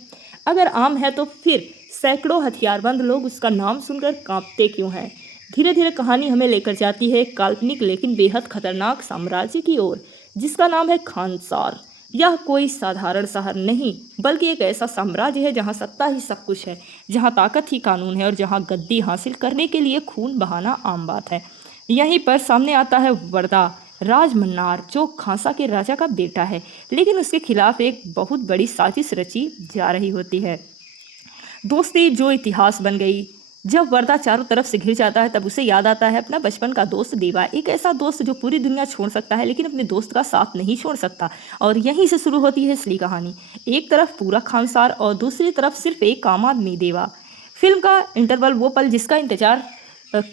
अगर आम है तो फिर सैकड़ों हथियारबंद लोग उसका नाम सुनकर कांपते क्यों हैं? धीरे धीरे कहानी हमें लेकर जाती है एक काल्पनिक लेकिन बेहद खतरनाक साम्राज्य की ओर, जिसका नाम है खानसार। यह कोई साधारण शहर नहीं, बल्कि एक ऐसा साम्राज्य है जहां सत्ता ही सब कुछ है, जहां ताकत ही कानून है और जहां गद्दी हासिल करने के लिए खून बहाना आम बात है। यहीं पर सामने आता है वर्दा राज मन्नार, जो खांसा के राजा का बेटा है, लेकिन उसके खिलाफ एक बहुत बड़ी साजिश रची जा रही होती है। दोस्ती जो इतिहास बन गई। जब वर्दा चारों तरफ से घिर जाता है तब उसे याद आता है अपना बचपन का दोस्त देवा, एक ऐसा दोस्त जो पूरी दुनिया छोड़ सकता है लेकिन अपने दोस्त का साथ नहीं छोड़ सकता। और यहीं से शुरू होती है असली कहानी। एक तरफ पूरा खानसार और दूसरी तरफ सिर्फ एक आम आदमी देवा। फिल्म का इंटरवल वो पल जिसका इंतजार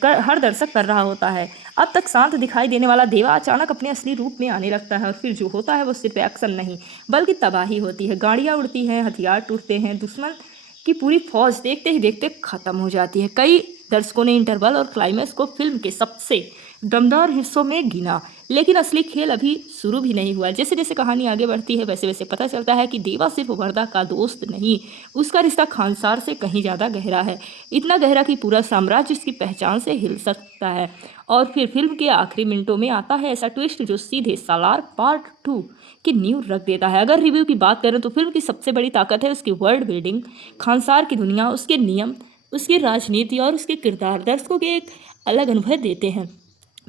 हर दर्शक कर रहा होता है। अब तक शांत दिखाई देने वाला देवा अचानक अपने असली रूप में आने लगता है और फिर जो होता है वो सिर्फ एक्शन नहीं बल्कि तबाही होती है। गाड़ियाँ उड़ती हैं, हथियार टूटते हैं, दुश्मन की पूरी फौज देखते ही देखते खत्म हो जाती है। कई दर्शकों ने इंटरवल और क्लाइमैक्स को फिल्म के सबसे दमदार हिस्सों में गिना, लेकिन असली खेल अभी शुरू भी नहीं हुआ। जैसे जैसे कहानी आगे बढ़ती है वैसे वैसे पता चलता है कि देवा सिर्फ वर्दा का दोस्त नहीं, उसका रिश्ता खानसार से कहीं ज़्यादा गहरा है, इतना गहरा कि पूरा साम्राज्य उसकी पहचान से हिल सकता है। और फिर फिल्म के आखिरी मिनटों में आता है ऐसा ट्विस्ट जो सीधे सालार पार्ट 2 की नींव रख देता है। अगर रिव्यू की बात करें तो फिल्म की सबसे बड़ी ताकत है उसकी वर्ल्ड बिल्डिंग। खानसार की दुनिया, उसके नियम, उसकी राजनीति और उसके किरदार दर्शकों के एक अलग अनुभव देते हैं।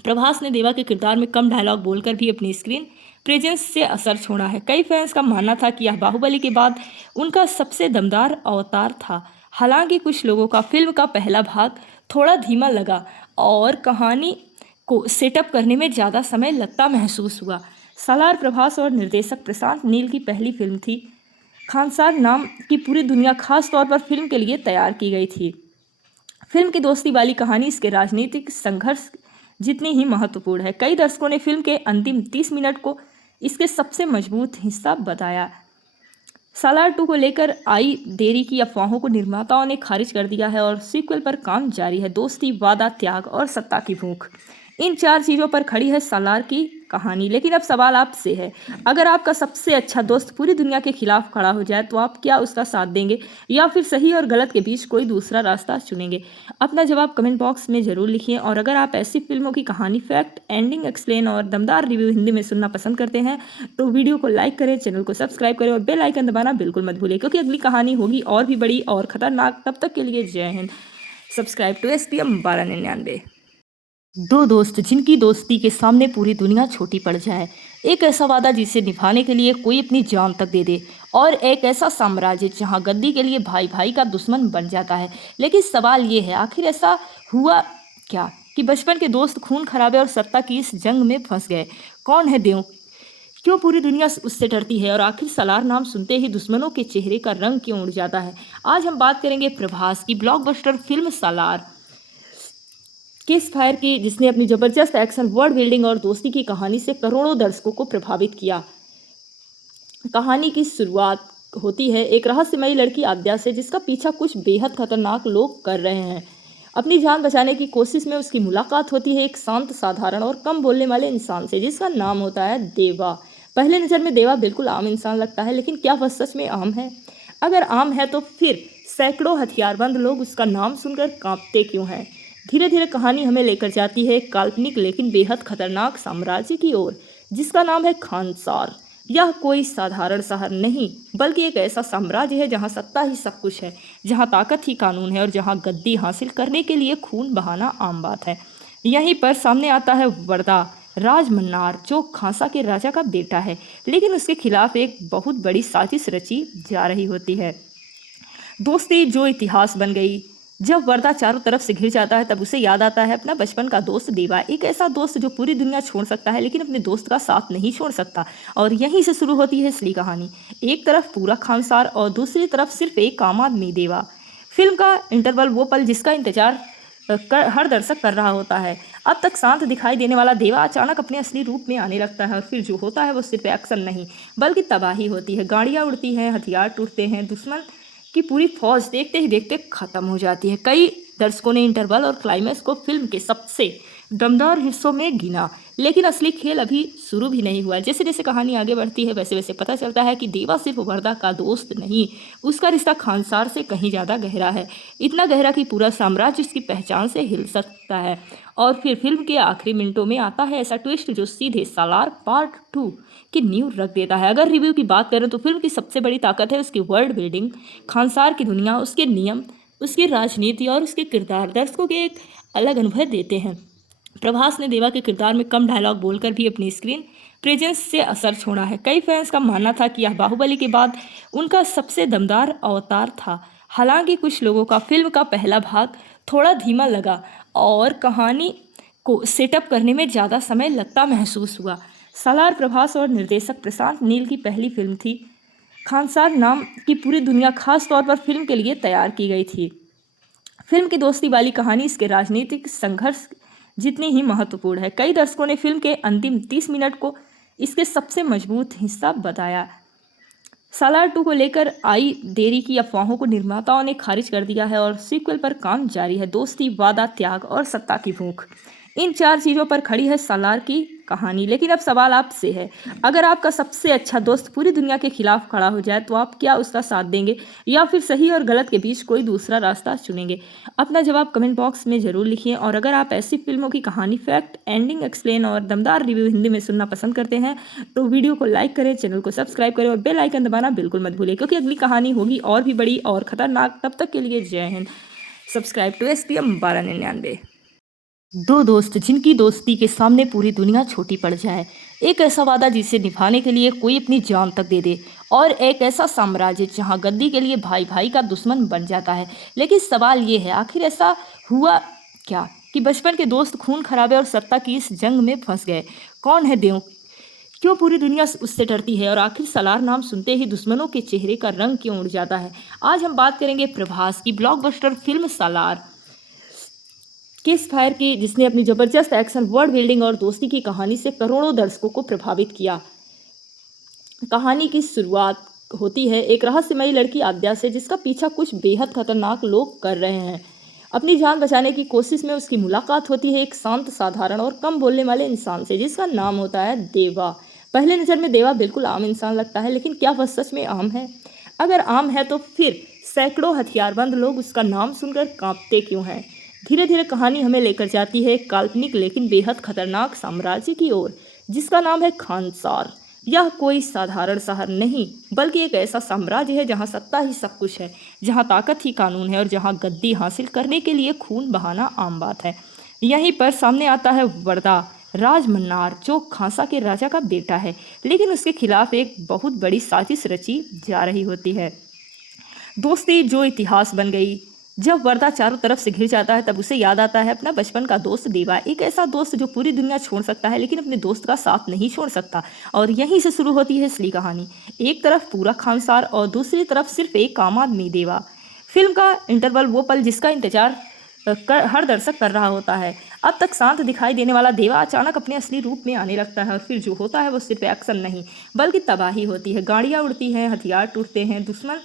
प्रभास ने देवा के किरदार में कम डायलॉग बोलकर भी अपनी स्क्रीन प्रेजेंस से असर छोड़ा है। कई फैंस का मानना था कि यह बाहुबली के बाद उनका सबसे दमदार अवतार था। हालांकि कुछ लोगों का फिल्म का पहला भाग थोड़ा धीमा लगा और कहानी को सेटअप करने में ज़्यादा समय लगता महसूस हुआ। सालार प्रभास और निर्देशक प्रशांत नील की पहली फिल्म थी। खानसार नाम की पूरी दुनिया खास तौर पर फिल्म के लिए तैयार की गई थी। फिल्म की दोस्ती वाली कहानी इसके राजनीतिक संघर्ष जितनी ही महत्वपूर्ण है। कई दर्शकों ने फिल्म के अंतिम 30 मिनट को इसके सबसे मजबूत हिस्सा बताया। सालार 2 को लेकर आई देरी की अफवाहों को निर्माताओं ने खारिज कर दिया है और सीक्वल पर काम जारी है। दोस्ती, वादा, त्याग और सत्ता की भूख, इन 4 चीज़ों पर खड़ी है सालार की कहानी। लेकिन अब सवाल आपसे है, अगर आपका सबसे अच्छा दोस्त पूरी दुनिया के खिलाफ खड़ा हो जाए तो आप क्या उसका साथ देंगे या फिर सही और गलत के बीच कोई दूसरा रास्ता चुनेंगे? अपना जवाब कमेंट बॉक्स में ज़रूर लिखिए। और अगर आप ऐसी फिल्मों की कहानी, फैक्ट, एंडिंग, एक्सप्लेन और दमदार रिव्यू हिंदी में सुनना पसंद करते हैं तो वीडियो को लाइक करें, चैनल को सब्सक्राइब करें और बेल आइकन दबाना बिल्कुल मत भूलें, क्योंकि अगली कहानी होगी और भी बड़ी और खतरनाक। तब तक के लिए जय हिंद। Subscribe to SPM 1299। दो दोस्त जिनकी दोस्ती के सामने पूरी दुनिया छोटी पड़ जाए, एक ऐसा वादा जिसे निभाने के लिए कोई अपनी जान तक दे दे, और एक ऐसा साम्राज्य जहां गद्दी के लिए भाई भाई का दुश्मन बन जाता है। लेकिन सवाल ये है, आखिर ऐसा हुआ क्या कि बचपन के दोस्त खून खराबे और सत्ता की इस जंग में फंस गए। कौन है देव, क्यों पूरी दुनिया उससे डरती है, और आखिर सलार नाम सुनते ही दुश्मनों के चेहरे का रंग क्यों उड़ जाता है। आज हम बात करेंगे प्रभास की ब्लॉकबस्टर फिल्म सालार किस फायर की, जिसने अपनी जबरदस्त एक्शन, वर्ल्ड बिल्डिंग और दोस्ती की कहानी से करोड़ों दर्शकों को प्रभावित किया। कहानी की शुरुआत होती है एक रहस्यमयी लड़की आद्या से, जिसका पीछा कुछ बेहद खतरनाक लोग कर रहे हैं। अपनी जान बचाने की कोशिश में उसकी मुलाकात होती है एक शांत, साधारण और कम बोलने वाले इंसान से, जिसका नाम होता है देवा। पहले नज़र में देवा बिल्कुल आम इंसान लगता है, लेकिन क्या वह सच में आम है? अगर आम है तो फिर सैकड़ों हथियारबंद लोग उसका नाम सुनकर कांपते क्यों हैं? धीरे धीरे कहानी हमें लेकर जाती है एक काल्पनिक लेकिन बेहद खतरनाक साम्राज्य की ओर, जिसका नाम है खानसार। यह कोई साधारण शहर नहीं, बल्कि एक ऐसा साम्राज्य है जहां सत्ता ही सब कुछ है, जहां ताकत ही कानून है और जहां गद्दी हासिल करने के लिए खून बहाना आम बात है। यहीं पर सामने आता है वर्दा राजमन्नार, जो खांसा के राजा का बेटा है, लेकिन उसके खिलाफ एक बहुत बड़ी साजिश रची जा रही होती है। दोस्ती जो इतिहास बन गई। जब वर्दा चारों तरफ से घिर जाता है, तब उसे याद आता है अपना बचपन का दोस्त देवा, एक ऐसा दोस्त जो पूरी दुनिया छोड़ सकता है लेकिन अपने दोस्त का साथ नहीं छोड़ सकता। और यहीं से शुरू होती है असली कहानी। एक तरफ पूरा खानसार और दूसरी तरफ सिर्फ एक आम आदमी देवा। फिल्म का इंटरवल वो पल जिसका इंतजार हर दर्शक कर रहा होता है। अब तक शांत दिखाई देने वाला देवा अचानक अपने असली रूप में आने लगता है, और फिर जो होता है वो सिर्फ एक्शन नहीं बल्कि तबाही होती है। गाड़ियाँ उड़ती हैं, हथियार टूटते हैं, दुश्मन की पूरी फौज देखते ही देखते खत्म हो जाती है। कई दर्शकों ने इंटरवल और क्लाइमैक्स को फिल्म के सबसे दमदार हिस्सों में गिना, लेकिन असली खेल अभी शुरू भी नहीं हुआ। जैसे जैसे कहानी आगे बढ़ती है, वैसे वैसे पता चलता है कि देवा सिर्फ वर्दा का दोस्त नहीं, उसका रिश्ता खानसार से कहीं ज़्यादा गहरा है। इतना गहरा कि पूरा साम्राज्य उसकी पहचान से हिल सकता है। और फिर फिल्म के आखिरी मिनटों में आता है ऐसा ट्विस्ट जो सीधे सालार पार्ट 2 की नींव रख देता है। अगर रिव्यू की बात करें तो फिल्म की सबसे बड़ी ताकत है उसकी वर्ल्ड बिल्डिंग। खानसार की दुनिया, उसके नियम, उसकी राजनीति और उसके किरदार दर्शकों के एक अलग अनुभव देते हैं। प्रभास ने देवा के किरदार में कम डायलॉग बोलकर भी अपनी स्क्रीन प्रेजेंस से असर छोड़ा है। कई फैंस का मानना था कि यह बाहुबली के बाद उनका सबसे दमदार अवतार था। हालांकि कुछ लोगों का फिल्म का पहला भाग थोड़ा धीमा लगा और कहानी को सेटअप करने में ज़्यादा समय लगता महसूस हुआ। सालार प्रभास और निर्देशक प्रशांत नील की पहली फिल्म थी। खानसार नाम की पूरी दुनिया खास तौर पर फिल्म के लिए तैयार की गई थी। फिल्म की दोस्ती वाली कहानी इसके राजनीतिक संघर्ष जितनी ही महत्वपूर्ण है। कई दर्शकों ने फिल्म के अंतिम 30 मिनट को इसके सबसे मजबूत हिस्सा बताया। सालार 2 को लेकर आई देरी की अफवाहों को निर्माताओं ने खारिज कर दिया है और सीक्वल पर काम जारी है। दोस्ती, वादा, त्याग और सत्ता की भूख, इन 4 चीज़ों पर खड़ी है सालार की कहानी। लेकिन अब सवाल आपसे है, अगर आपका सबसे अच्छा दोस्त पूरी दुनिया के खिलाफ खड़ा हो जाए तो आप क्या उसका साथ देंगे, या फिर सही और गलत के बीच कोई दूसरा रास्ता चुनेंगे? अपना जवाब कमेंट बॉक्स में ज़रूर लिखिए। और अगर आप ऐसी फिल्मों की कहानी, फैक्ट, एंडिंग एक्सप्लेन और दमदार रिव्यू हिंदी में सुनना पसंद करते हैं तो वीडियो को लाइक करें, चैनल को सब्सक्राइब करें और बेल आइकन दबाना बिल्कुल मत भूलिए, क्योंकि अगली कहानी होगी और भी बड़ी और खतरनाक। तब तक के लिए जय हिंद। Subscribe to SPM 1299। दो दोस्त जिनकी दोस्ती के सामने पूरी दुनिया छोटी पड़ जाए, एक ऐसा वादा जिसे निभाने के लिए कोई अपनी जान तक दे दे, और एक ऐसा साम्राज्य जहां गद्दी के लिए भाई भाई का दुश्मन बन जाता है। लेकिन सवाल ये है, आखिर ऐसा हुआ क्या कि बचपन के दोस्त खून खराबे और सत्ता की इस जंग में फंस गए। कौन है देव, क्यों पूरी दुनिया उससे डरती है, और आखिर सलार नाम सुनते ही दुश्मनों के चेहरे का रंग क्यों उड़ जाता है। आज हम बात करेंगे प्रभास की ब्लॉकबस्टर फिल्म सालार किस फायर की, जिसने अपनी जबरदस्त एक्शन, वर्ल्ड बिल्डिंग और दोस्ती की कहानी से करोड़ों दर्शकों को प्रभावित किया। कहानी की शुरुआत होती है एक रहस्यमयी लड़की आद्या से, जिसका पीछा कुछ बेहद खतरनाक लोग कर रहे हैं। अपनी जान बचाने की कोशिश में उसकी मुलाकात होती है एक शांत, साधारण और कम बोलने वाले इंसान से, जिसका नाम होता है देवा। पहले नज़र में देवा बिल्कुल आम इंसान लगता है, लेकिन क्या वह सच में आम है? अगर आम है तो फिर सैकड़ों हथियारबंद लोग उसका नाम सुनकर कांपते क्यों हैं? धीरे धीरे कहानी हमें लेकर जाती है एक काल्पनिक लेकिन बेहद खतरनाक साम्राज्य की ओर, जिसका नाम है खानसार। यह कोई साधारण शहर नहीं, बल्कि एक ऐसा साम्राज्य है जहां सत्ता ही सब कुछ है, जहां ताकत ही कानून है और जहां गद्दी हासिल करने के लिए खून बहाना आम बात है। यहीं पर सामने आता है वर्दा राज मन्नार, जो खांसा के राजा का बेटा है, लेकिन उसके खिलाफ एक बहुत बड़ी साजिश रची जा रही होती है। दोस्ती जो इतिहास बन गई। जब वर्दा चारों तरफ से घिर जाता है तब उसे याद आता है अपना बचपन का दोस्त देवा, एक ऐसा दोस्त जो पूरी दुनिया छोड़ सकता है लेकिन अपने दोस्त का साथ नहीं छोड़ सकता। और यहीं से शुरू होती है असली कहानी। एक तरफ पूरा खानसार और दूसरी तरफ सिर्फ एक आम आदमी देवा। फिल्म का इंटरवल वो पल जिसका इंतजार हर दर्शक कर रहा होता है। अब तक शांत दिखाई देने वाला देवा अचानक अपने असली रूप में आने लगता है और फिर जो होता है वो सिर्फ एक्शन नहीं बल्कि तबाही होती है। गाड़ियाँ उड़ती हैं, हथियार टूटते हैं, दुश्मन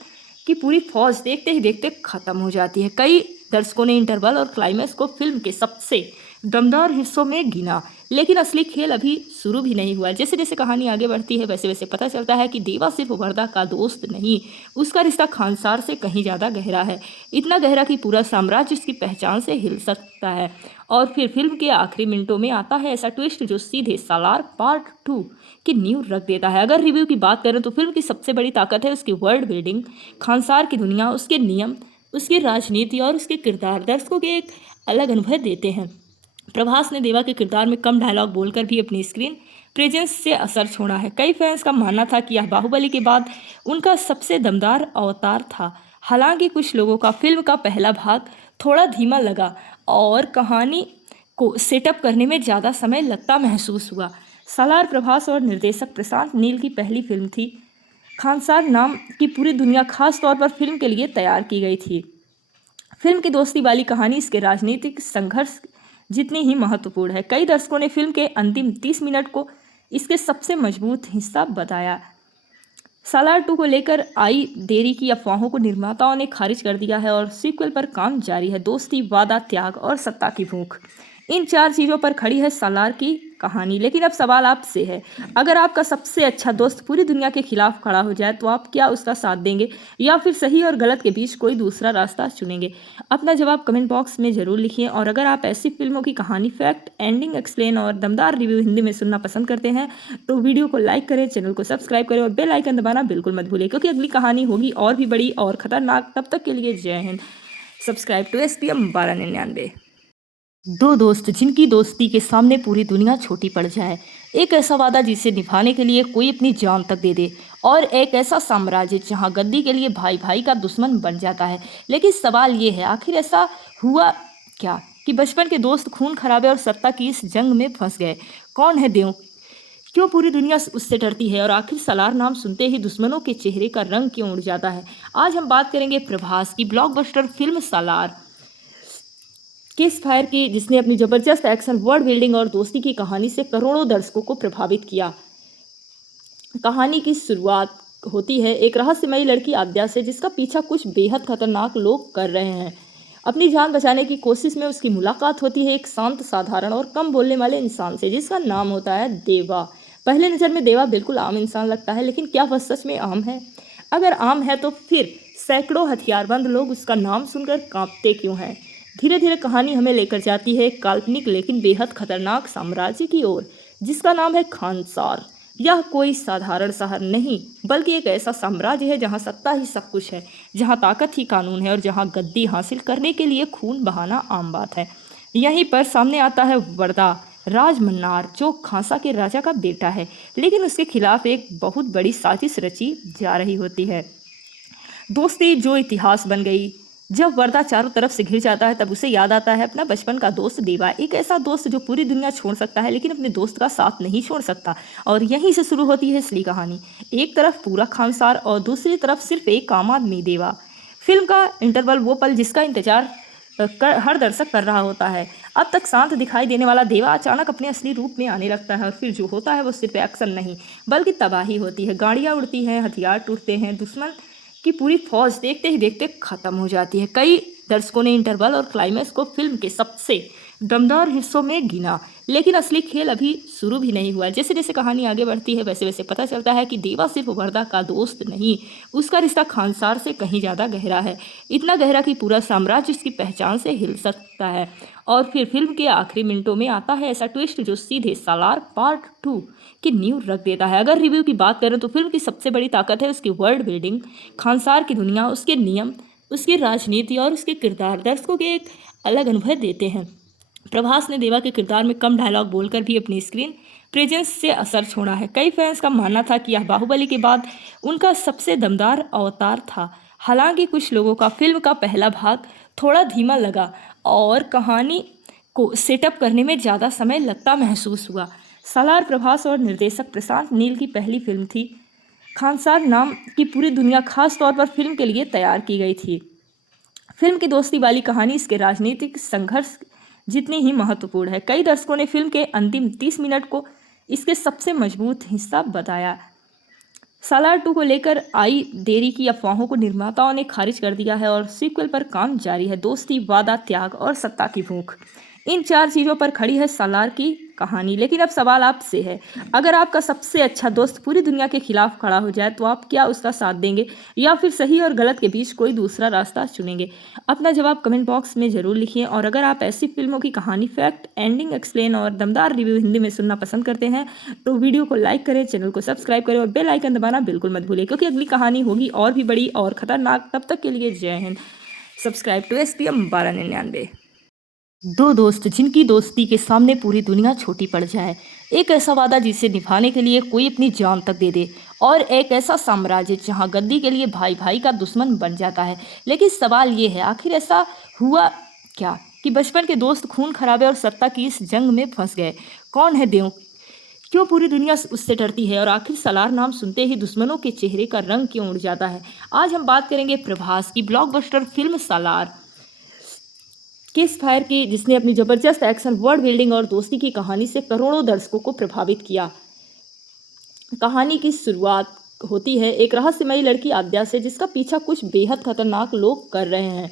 की पूरी फौज देखते ही देखते खत्म हो जाती है। कई दर्शकों ने इंटरवल और क्लाइमैक्स को फिल्म के सबसे दमदार हिस्सों में गिना, लेकिन असली खेल अभी शुरू भी नहीं हुआ। जैसे जैसे कहानी आगे बढ़ती है वैसे वैसे पता चलता है कि देवा सिर्फ वर्दा का दोस्त नहीं, उसका रिश्ता खानसार से कहीं ज़्यादा गहरा है, इतना गहरा कि पूरा साम्राज्य उसकी पहचान से हिल सकता है। और फिर फिल्म के आखिरी मिनटों में आता है ऐसा ट्विस्ट जो सीधे सालार पार्ट 2 की नींव रख देता है। अगर रिव्यू की बात करें तो फिल्म की सबसे बड़ी ताकत है उसकी वर्ल्ड बिल्डिंग, खानसार की दुनिया, उसके नियम, उसकी राजनीति और उसके किरदार दर्शकों के एक अलग अनुभव देते हैं। प्रभास ने देवा के किरदार में कम डायलॉग बोलकर भी अपनी स्क्रीन प्रेजेंस से असर छोड़ा है। कई फैंस का मानना था कि यह बाहुबली के बाद उनका सबसे दमदार अवतार था। हालांकि कुछ लोगों का फिल्म का पहला भाग थोड़ा धीमा लगा और कहानी को सेटअप करने में ज़्यादा समय लगता महसूस हुआ। सालार प्रभास और निर्देशक प्रशांत नील की पहली फिल्म थी। खानसार नाम की पूरी दुनिया खास तौर पर फिल्म के लिए तैयार की गई थी। फिल्म की दोस्ती वाली कहानी इसके राजनीतिक संघर्ष जितनी ही महत्वपूर्ण है। कई दर्शकों ने फिल्म के अंतिम 30 मिनट को इसके सबसे मजबूत हिस्सा बताया। सालार 2 को लेकर आई देरी की अफवाहों को निर्माताओं ने खारिज कर दिया है और सीक्वल पर काम जारी है। दोस्ती, वादा, त्याग और सत्ता की भूख, इन 4 चीज़ों पर खड़ी है सालार की कहानी। लेकिन अब सवाल आपसे है, अगर आपका सबसे अच्छा दोस्त पूरी दुनिया के खिलाफ खड़ा हो जाए तो आप क्या उसका साथ देंगे या फिर सही और गलत के बीच कोई दूसरा रास्ता चुनेंगे? अपना जवाब कमेंट बॉक्स में ज़रूर लिखिए। और अगर आप ऐसी फिल्मों की कहानी, फैक्ट, एंडिंग एक्सप्लेन और दमदार रिव्यू हिंदी में सुनना पसंद करते हैं तो वीडियो को लाइक करें, चैनल को सब्सक्राइब करें और बेल आइकन दबाना बिल्कुल मत भूलें, क्योंकि अगली कहानी होगी और भी बड़ी और खतरनाक। तब तक के लिए जय हिंद। Subscribe to STM 1299। दो दोस्त जिनकी दोस्ती के सामने पूरी दुनिया छोटी पड़ जाए, एक ऐसा वादा जिसे निभाने के लिए कोई अपनी जान तक दे दे, और एक ऐसा साम्राज्य जहां गद्दी के लिए भाई भाई का दुश्मन बन जाता है। लेकिन सवाल ये है, आखिर ऐसा हुआ क्या कि बचपन के दोस्त खून खराबे और सत्ता की इस जंग में फंस गए? कौन है देव? क्यों पूरी दुनिया उससे डरती है? और आखिर सालार नाम सुनते ही दुश्मनों के चेहरे का रंग क्यों उड़ जाता है? आज हम बात करेंगे प्रभास की ब्लॉकबस्टर फिल्म सालार किस फायर की, जिसने अपनी जबरदस्त एक्शन, वर्ल्ड बिल्डिंग और दोस्ती की कहानी से करोड़ों दर्शकों को प्रभावित किया। कहानी की शुरुआत होती है एक रहस्यमयी लड़की आद्या से, जिसका पीछा कुछ बेहद खतरनाक लोग कर रहे हैं। अपनी जान बचाने की कोशिश में उसकी मुलाकात होती है एक शांत, साधारण और कम बोलने वाले इंसान से, जिसका नाम होता है देवा। पहले नज़र में देवा बिल्कुल आम इंसान लगता है, लेकिन क्या वह सच में आम है? अगर आम है तो फिर सैकड़ों हथियारबंद लोग उसका नाम सुनकर कांपते क्यों हैं? धीरे धीरे कहानी हमें लेकर जाती है एक काल्पनिक लेकिन बेहद खतरनाक साम्राज्य की ओर, जिसका नाम है खानसार। यह कोई साधारण शहर नहीं, बल्कि एक ऐसा साम्राज्य है जहां सत्ता ही सब कुछ है, जहां ताकत ही कानून है और जहां गद्दी हासिल करने के लिए खून बहाना आम बात है। यहीं पर सामने आता है वर्दा राज मन्नार, जो खांसा के राजा का बेटा है, लेकिन उसके खिलाफ एक बहुत बड़ी साजिश रची जा रही होती है। दोस्ती जो इतिहास बन गई। जब वर्दा चारों तरफ से घिर जाता है तब उसे याद आता है अपना बचपन का दोस्त देवा, एक ऐसा दोस्त जो पूरी दुनिया छोड़ सकता है लेकिन अपने दोस्त का साथ नहीं छोड़ सकता। और यहीं से शुरू होती है असली कहानी। एक तरफ पूरा खानसार और दूसरी तरफ सिर्फ एक आम आदमी देवा। फिल्म का इंटरवल वो पल जिसका इंतजार हर दर्शक कर रहा होता है। अब तक शांत दिखाई देने वाला देवा अचानक अपने असली रूप में आने लगता है और फिर जो होता है वो सिर्फ एक्शन नहीं बल्कि तबाही होती है। गाड़ियाँ उड़ती हैं, हथियार टूटते हैं, दुश्मन की पूरी फौज देखते ही देखते खत्म हो जाती है। कई दर्शकों ने इंटरवल और क्लाइमैक्स को फिल्म के सबसे दमदार हिस्सों में गिना, लेकिन असली खेल अभी शुरू भी नहीं हुआ। जैसे जैसे कहानी आगे बढ़ती है वैसे वैसे पता चलता है कि देवा सिर्फ वर्दा का दोस्त नहीं, उसका रिश्ता खानसार से कहीं ज़्यादा गहरा है, इतना गहरा कि पूरा साम्राज्य उसकी पहचान से हिल सकता है। और फिर फिल्म के आखिरी मिनटों में आता है ऐसा ट्विस्ट जो सीधे सालार पार्ट 2 की नींव रख देता है। अगर रिव्यू की बात करें तो फिल्म की सबसे बड़ी ताकत है उसकी वर्ल्ड बिल्डिंग, खानसार की दुनिया, उसके नियम, उसकी राजनीति और उसके किरदार दर्शकों के एक अलग अनुभव देते हैं। प्रभास ने देवा के किरदार में कम डायलॉग बोलकर भी अपनी स्क्रीन प्रेजेंस से असर छोड़ा है। कई फैंस का मानना था कि यह बाहुबली के बाद उनका सबसे दमदार अवतार था। हालांकि कुछ लोगों का फिल्म का पहला भाग थोड़ा धीमा लगा और कहानी को सेटअप करने में ज़्यादा समय लगता महसूस हुआ। सालार प्रभास और निर्देशक प्रशांत नील की पहली फिल्म थी। खानसार नाम की पूरी दुनिया खास तौर पर फिल्म के लिए तैयार की गई थी। फिल्म की दोस्ती वाली कहानी इसके राजनीतिक संघर्ष जितनी ही महत्वपूर्ण है। कई दर्शकों ने फिल्म के अंतिम 30 मिनट को इसके सबसे मजबूत हिस्सा बताया। सालार 2 को लेकर आई देरी की अफवाहों को निर्माताओं ने खारिज कर दिया है और सीक्वल पर काम जारी है। दोस्ती, वादा, त्याग और सत्ता की भूख, इन 4 चीज़ों पर खड़ी है सालार की कहानी। लेकिन अब सवाल आपसे है, अगर आपका सबसे अच्छा दोस्त पूरी दुनिया के खिलाफ खड़ा हो जाए तो आप क्या उसका साथ देंगे या फिर सही और गलत के बीच कोई दूसरा रास्ता चुनेंगे? अपना जवाब कमेंट बॉक्स में ज़रूर लिखिए। और अगर आप ऐसी फिल्मों की कहानी, फैक्ट, एंडिंग, एक्सप्लेन और दमदार रिव्यू हिंदी में सुनना पसंद करते हैं तो वीडियो को लाइक करें, चैनल को सब्सक्राइब करें और बेल आइकन दबाना बिल्कुल मत भूलिए, क्योंकि अगली कहानी होगी और भी बड़ी और खतरनाक। तब तक के लिए जय हिंद। Subscribe to SPM 1299। दो दोस्त जिनकी दोस्ती के सामने पूरी दुनिया छोटी पड़ जाए, एक ऐसा वादा जिसे निभाने के लिए कोई अपनी जान तक दे दे, और एक ऐसा साम्राज्य जहां गद्दी के लिए भाई भाई का दुश्मन बन जाता है। लेकिन सवाल ये है, आखिर ऐसा हुआ क्या कि बचपन के दोस्त खून खराबे और सत्ता की इस जंग में फंस गए? कौन है देव? क्यों पूरी दुनिया उससे डरती है? और आखिर सालार नाम सुनते ही दुश्मनों के चेहरे का रंग क्यों उड़ जाता है? आज हम बात करेंगे प्रभास की ब्लॉकबस्टर फिल्म सालार किस फायर की, जिसने अपनी जबरदस्त एक्शन, वर्ल्ड बिल्डिंग और दोस्ती की कहानी से करोड़ों दर्शकों को प्रभावित किया। कहानी की शुरुआत होती है एक रहस्यमयी लड़की आद्या से, जिसका पीछा कुछ बेहद खतरनाक लोग कर रहे हैं।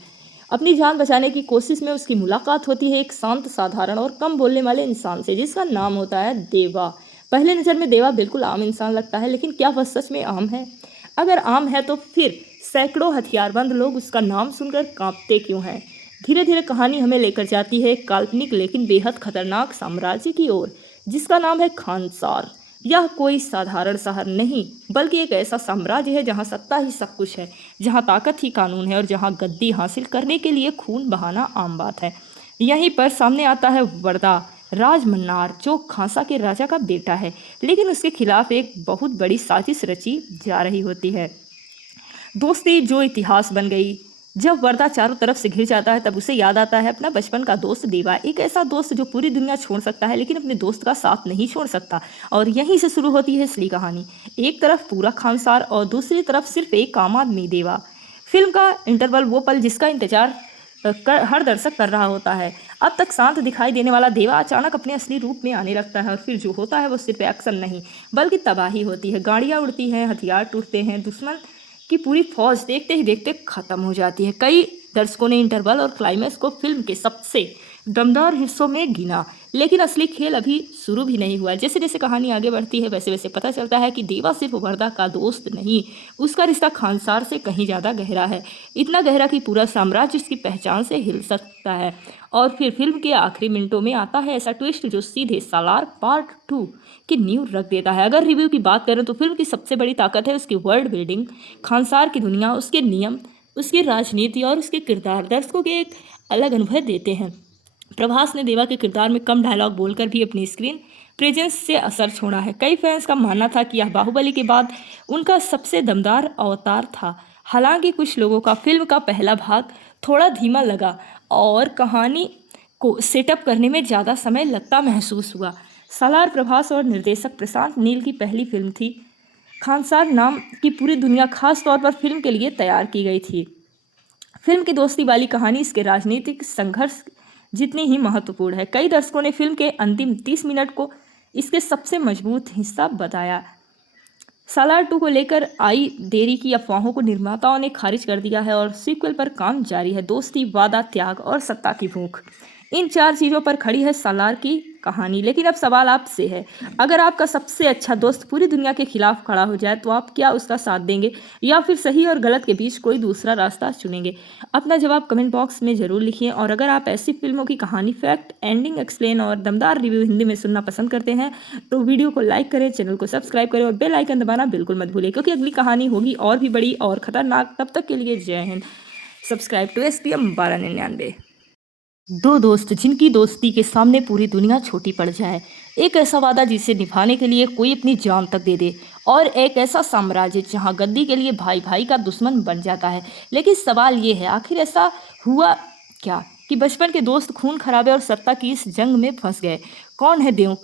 अपनी जान बचाने की कोशिश में उसकी मुलाकात होती है एक शांत, साधारण और कम बोलने वाले इंसान से, जिसका नाम होता है देवा। पहले नज़र में देवा बिल्कुल आम इंसान लगता है, लेकिन क्या वह सच में आम है? अगर आम है तो फिर सैकड़ों हथियारबंद लोग उसका नाम सुनकर कांपते क्यों हैं? धीरे धीरे कहानी हमें लेकर जाती है एक काल्पनिक लेकिन बेहद खतरनाक साम्राज्य की ओर, जिसका नाम है खानसार। यह कोई साधारण शहर नहीं, बल्कि एक ऐसा साम्राज्य है जहां सत्ता ही सब कुछ है, जहां ताकत ही कानून है और जहां गद्दी हासिल करने के लिए खून बहाना आम बात है। यहीं पर सामने आता है वर्दा राज मन्नार, जो खांसा के राजा का बेटा है, लेकिन उसके खिलाफ एक बहुत बड़ी साजिश रची जा रही होती है। दोस्ती जो इतिहास बन गई। जब वर्दा चारों तरफ से घिर जाता है तब उसे याद आता है अपना बचपन का दोस्त देवा, एक ऐसा दोस्त जो पूरी दुनिया छोड़ सकता है लेकिन अपने दोस्त का साथ नहीं छोड़ सकता। और यहीं से शुरू होती है असली कहानी। एक तरफ पूरा खानसार और दूसरी तरफ सिर्फ एक आम आदमी देवा। फिल्म का इंटरवल वो पल जिसका इंतजार हर दर्शक कर रहा होता है। अब तक शांत दिखाई देने वाला देवा अचानक अपने असली रूप में आने लगता है और फिर जो होता है वो सिर्फ एक्शन नहीं बल्कि तबाही होती है। गाड़ियाँ उड़ती हैं, हथियार टूटते हैं, दुश्मन की पूरी फौज देखते ही देखते खत्म हो जाती है। कई दर्शकों ने इंटरवल और क्लाइमैक्स को फिल्म के सबसे दमदार हिस्सों में गिना, लेकिन असली खेल अभी शुरू भी नहीं हुआ। जैसे जैसे कहानी आगे बढ़ती है वैसे वैसे पता चलता है कि देवा सिर्फ वर्दा का दोस्त नहीं, उसका रिश्ता खानसार से कहीं ज़्यादा गहरा है, इतना गहरा कि पूरा साम्राज्य उसकी पहचान से हिल सकता है। और फिर फिल्म के आखिरी मिनटों में आता है ऐसा ट्विस्ट जो सीधे सालार पार्ट 2 की नींव रख देता है। अगर रिव्यू की बात करें तो फिल्म की सबसे बड़ी ताकत है उसकी वर्ल्ड बिल्डिंग। खानसार की दुनिया, उसके नियम, उसकी राजनीति और उसके किरदार दर्शकों के एक अलग अनुभव देते हैं। प्रभास ने देवा के किरदार में कम डायलॉग बोलकर भी अपनी स्क्रीन प्रेजेंस से असर छोड़ा है। कई फैंस का मानना था कि यह बाहुबली के बाद उनका सबसे दमदार अवतार था। हालांकि कुछ लोगों का फिल्म का पहला भाग थोड़ा धीमा लगा और कहानी को सेटअप करने में ज़्यादा समय लगता महसूस हुआ। सालार प्रभास और निर्देशक प्रशांत नील की पहली फिल्म थी। खानसार नाम की पूरी दुनिया खास तौर पर फिल्म के लिए तैयार की गई थी। फिल्म की दोस्ती वाली कहानी इसके राजनीतिक संघर्ष जितनी ही महत्वपूर्ण है। कई दर्शकों ने फिल्म के अंतिम 30 मिनट को इसके सबसे मजबूत हिस्सा बताया। सालार 2 को लेकर आई देरी की अफवाहों को निर्माताओं ने खारिज कर दिया है और सीक्वल पर काम जारी है। दोस्ती, वादा, त्याग और सत्ता की भूख, इन 4 चीज़ों पर खड़ी है सालार की कहानी। लेकिन अब सवाल आपसे है, अगर आपका सबसे अच्छा दोस्त पूरी दुनिया के खिलाफ खड़ा हो जाए तो आप क्या उसका साथ देंगे या फिर सही और गलत के बीच कोई दूसरा रास्ता चुनेंगे? अपना जवाब कमेंट बॉक्स में ज़रूर लिखिए। और अगर आप ऐसी फिल्मों की कहानी, फैक्ट, एंडिंग, एक्सप्लेन और दमदार रिव्यू हिंदी में सुनना पसंद करते हैं तो वीडियो को लाइक करें, चैनल को सब्सक्राइब करें और बेल आइकन दबाना बिल्कुल मत भूलिए, क्योंकि अगली कहानी होगी और भी बड़ी और खतरनाक। तब तक के लिए जय हिंद। Subscribe to SPM 1299। दो दोस्त जिनकी दोस्ती के सामने पूरी दुनिया छोटी पड़ जाए, एक ऐसा वादा जिसे निभाने के लिए कोई अपनी जान तक दे दे, और एक ऐसा साम्राज्य जहां गद्दी के लिए भाई भाई का दुश्मन बन जाता है। लेकिन सवाल ये है, आखिर ऐसा हुआ क्या कि बचपन के दोस्त खून खराबे और सत्ता की इस जंग में फंस गए। कौन है देव,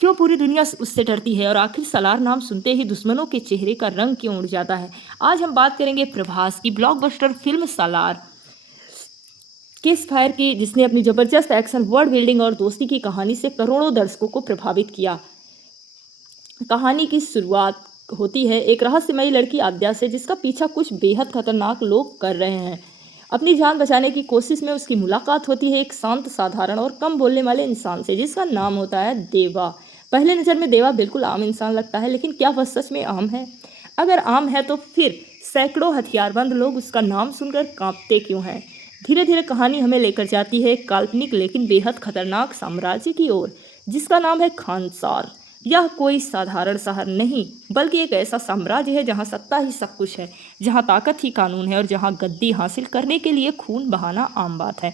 क्यों पूरी दुनिया उससे डरती है, और आखिर सलार नाम सुनते ही दुश्मनों के चेहरे का रंग क्यों उड़ जाता है। आज हम बात करेंगे प्रभास की ब्लॉकबस्टर फिल्म सालार किस फायर की, जिसने अपनी जबरदस्त एक्शन, वर्ल्ड बिल्डिंग और दोस्ती की कहानी से करोड़ों दर्शकों को प्रभावित किया। कहानी की शुरुआत होती है एक रहस्यमयी लड़की आद्या से, जिसका पीछा कुछ बेहद खतरनाक लोग कर रहे हैं। अपनी जान बचाने की कोशिश में उसकी मुलाकात होती है एक शांत, साधारण और कम बोलने वाले इंसान से, जिसका नाम होता है देवा। पहले नज़र में देवा बिल्कुल आम इंसान लगता है, लेकिन क्या वह सच में आम है? अगर आम है तो फिर सैकड़ों हथियारबंद लोग उसका नाम सुनकर कांपते क्यों हैं? धीरे धीरे कहानी हमें लेकर जाती है एक काल्पनिक लेकिन बेहद खतरनाक साम्राज्य की ओर, जिसका नाम है खानसार। यह कोई साधारण शहर नहीं, बल्कि एक ऐसा साम्राज्य है जहां सत्ता ही सब कुछ है, जहां ताकत ही कानून है और जहां गद्दी हासिल करने के लिए खून बहाना आम बात है।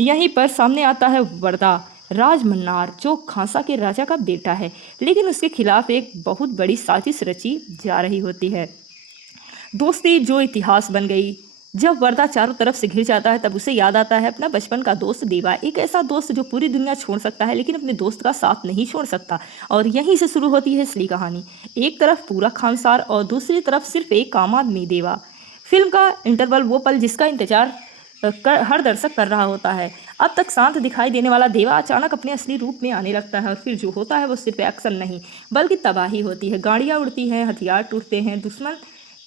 यहीं पर सामने आता है वर्दा राजमन्नार, जो खांसा के राजा का बेटा है, लेकिन उसके खिलाफ एक बहुत बड़ी साजिश रची जा रही होती है। दोस्ती जो इतिहास बन गई। जब वर्दा चारों तरफ से घिर जाता है, तब उसे याद आता है अपना बचपन का दोस्त देवा, एक ऐसा दोस्त जो पूरी दुनिया छोड़ सकता है लेकिन अपने दोस्त का साथ नहीं छोड़ सकता। और यहीं से शुरू होती है असली कहानी। एक तरफ पूरा खानसार और दूसरी तरफ सिर्फ एक आम आदमी देवा। फिल्म का इंटरवल वो पल जिसका इंतजार हर दर्शक कर रहा होता है। अब तक शांत दिखाई देने वाला देवा अचानक अपने असली रूप में आने लगता है, और फिर जो होता है वो सिर्फ एक्शन नहीं बल्कि तबाही होती है। गाड़ियाँ उड़ती हैं, हथियार टूटते हैं, दुश्मन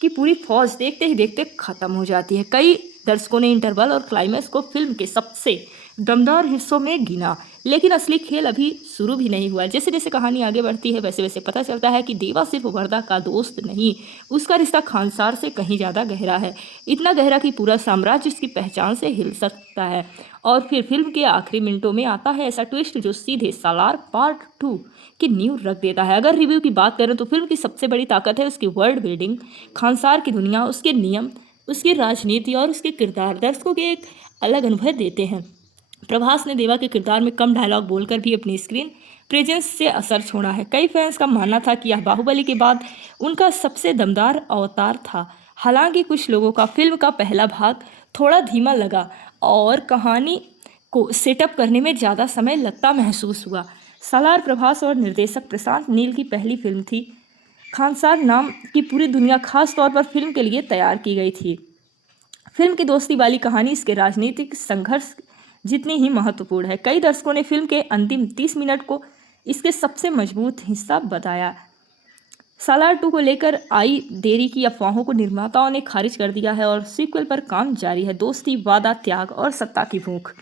की पूरी फौज देखते ही देखते खत्म हो जाती है। कई दर्शकों ने इंटरवल और क्लाइमैक्स को फिल्म के सबसे दमदार हिस्सों में गिना, लेकिन असली खेल अभी शुरू भी नहीं हुआ। जैसे जैसे कहानी आगे बढ़ती है, वैसे वैसे पता चलता है कि देवा सिर्फ वर्दा का दोस्त नहीं, उसका रिश्ता खानसार से कहीं ज़्यादा गहरा है। इतना गहरा कि पूरा साम्राज्य उसकी पहचान से हिल सकता है। और फिर फिल्म के आखिरी मिनटों में आता है ऐसा ट्विस्ट जो सीधे सालार पार्ट 2 की नींव रख देता है। अगर रिव्यू की बात करें तो फिल्म की सबसे बड़ी ताकत है उसकी वर्ल्ड बिल्डिंग। खानसार की दुनिया, उसके नियम, उसकी राजनीति और उसके किरदार दर्शकों के एक अलग अनुभव देते हैं। प्रभास ने देवा के किरदार में कम डायलॉग बोलकर भी अपनी स्क्रीन प्रेजेंस से असर छोड़ा है। कई फैंस का मानना था कि यह बाहुबली के बाद उनका सबसे दमदार अवतार था। हालांकि कुछ लोगों का फिल्म का पहला भाग थोड़ा धीमा लगा और कहानी को सेटअप करने में ज़्यादा समय लगता महसूस हुआ। सालार प्रभास और निर्देशक प्रशांत नील की पहली फिल्म थी। खानसार नाम की पूरी दुनिया खास तौर पर फिल्म के लिए तैयार की गई थी। फिल्म की दोस्ती वाली कहानी इसके राजनीतिक संघर्ष जितनी ही महत्वपूर्ण है। कई दर्शकों ने फिल्म के अंतिम 30 मिनट को इसके सबसे मजबूत हिस्सा बताया। सालार 2 को लेकर आई देरी की अफवाहों को निर्माताओं ने खारिज कर दिया है और सीक्वल पर काम जारी है। दोस्ती, वादा, त्याग और सत्ता की भूख,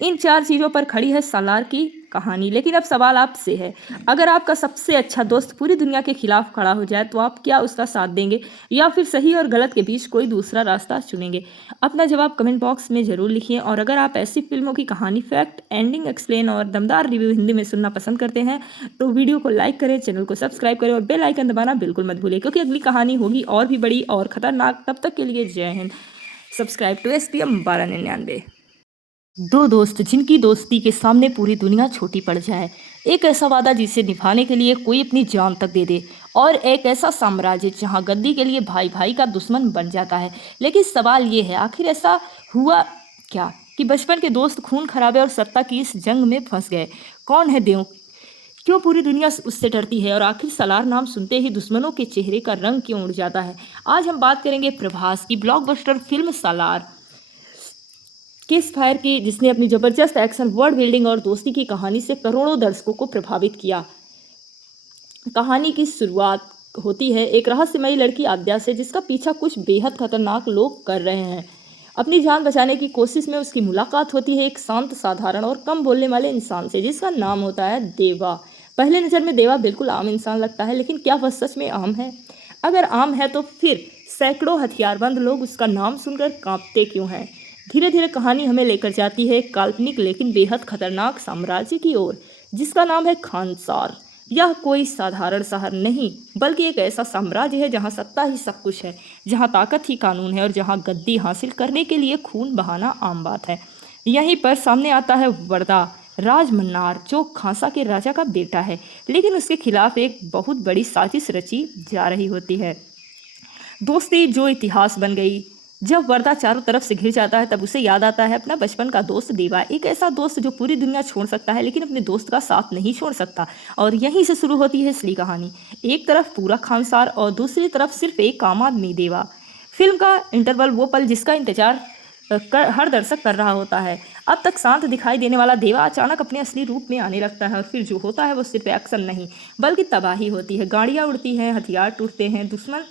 इन 4 चीज़ों पर खड़ी है सालार की कहानी। लेकिन अब सवाल आपसे है, अगर आपका सबसे अच्छा दोस्त पूरी दुनिया के खिलाफ खड़ा हो जाए तो आप क्या उसका साथ देंगे, या फिर सही और गलत के बीच कोई दूसरा रास्ता चुनेंगे? अपना जवाब कमेंट बॉक्स में ज़रूर लिखिए। और अगर आप ऐसी फिल्मों की कहानी, फैक्ट, एंडिंग एक्सप्लेन और दमदार रिव्यू हिंदी में सुनना पसंद करते हैं तो वीडियो को लाइक करें, चैनल को सब्सक्राइब करें और बेल आइकन दबाना बिल्कुल मत भूलिए, क्योंकि अगली कहानी होगी और भी बड़ी और खतरनाक। तब तक के लिए जय हिंद। Subscribe to SPM 1299। दो दोस्त जिनकी दोस्ती के सामने पूरी दुनिया छोटी पड़ जाए, एक ऐसा वादा जिसे निभाने के लिए कोई अपनी जान तक दे दे, और एक ऐसा साम्राज्य जहां गद्दी के लिए भाई भाई का दुश्मन बन जाता है। लेकिन सवाल ये है, आखिर ऐसा हुआ क्या कि बचपन के दोस्त खून खराबे और सत्ता की इस जंग में फंस गए। कौन है देव, क्यों पूरी दुनिया उससे डरती है, और आखिर सलार नाम सुनते ही दुश्मनों के चेहरे का रंग क्यों उड़ जाता है। आज हम बात करेंगे प्रभास की ब्लॉकबस्टर फिल्म सालार किस फायर की, जिसने अपनी जबरदस्त एक्शन, वर्ल्ड बिल्डिंग और दोस्ती की कहानी से करोड़ों दर्शकों को प्रभावित किया। कहानी की शुरुआत होती है एक रहस्यमयी लड़की आद्या से, जिसका पीछा कुछ बेहद खतरनाक लोग कर रहे हैं। अपनी जान बचाने की कोशिश में उसकी मुलाकात होती है एक शांत, साधारण और कम बोलने वाले इंसान से, जिसका नाम होता है देवा। पहले नज़र में देवा बिल्कुल आम इंसान लगता है, लेकिन क्या वह सच में आम है? अगर आम है तो फिर सैकड़ों हथियारबंद लोग उसका नाम सुनकर कांपते क्यों हैं? धीरे धीरे कहानी हमें लेकर जाती है एक काल्पनिक लेकिन बेहद खतरनाक साम्राज्य की ओर, जिसका नाम है खानसार। यह कोई साधारण शहर नहीं, बल्कि एक ऐसा साम्राज्य है जहां सत्ता ही सब कुछ है, जहां ताकत ही कानून है और जहां गद्दी हासिल करने के लिए खून बहाना आम बात है। यहीं पर सामने आता है वर्दा राज मन्नार, जो खांसा के राजा का बेटा है, लेकिन उसके खिलाफ एक बहुत बड़ी साजिश रची जा रही होती है। दोस्ती जो इतिहास बन गई। जब वर्दा चारों तरफ से घिर जाता है तब उसे याद आता है अपना बचपन का दोस्त देवा, एक ऐसा दोस्त जो पूरी दुनिया छोड़ सकता है लेकिन अपने दोस्त का साथ नहीं छोड़ सकता। और यहीं से शुरू होती है असली कहानी। एक तरफ पूरा खानसार और दूसरी तरफ सिर्फ एक आम आदमी देवा। फिल्म का इंटरवल वो पल जिसका इंतजार हर दर्शक कर रहा होता है। अब तक शांत दिखाई देने वाला देवा अचानक अपने असली रूप में आने लगता है और फिर जो होता है वो सिर्फ एक्शन नहीं बल्कि तबाही होती है। गाड़ियाँ उड़ती हैं, हथियार टूटते हैं, दुश्मन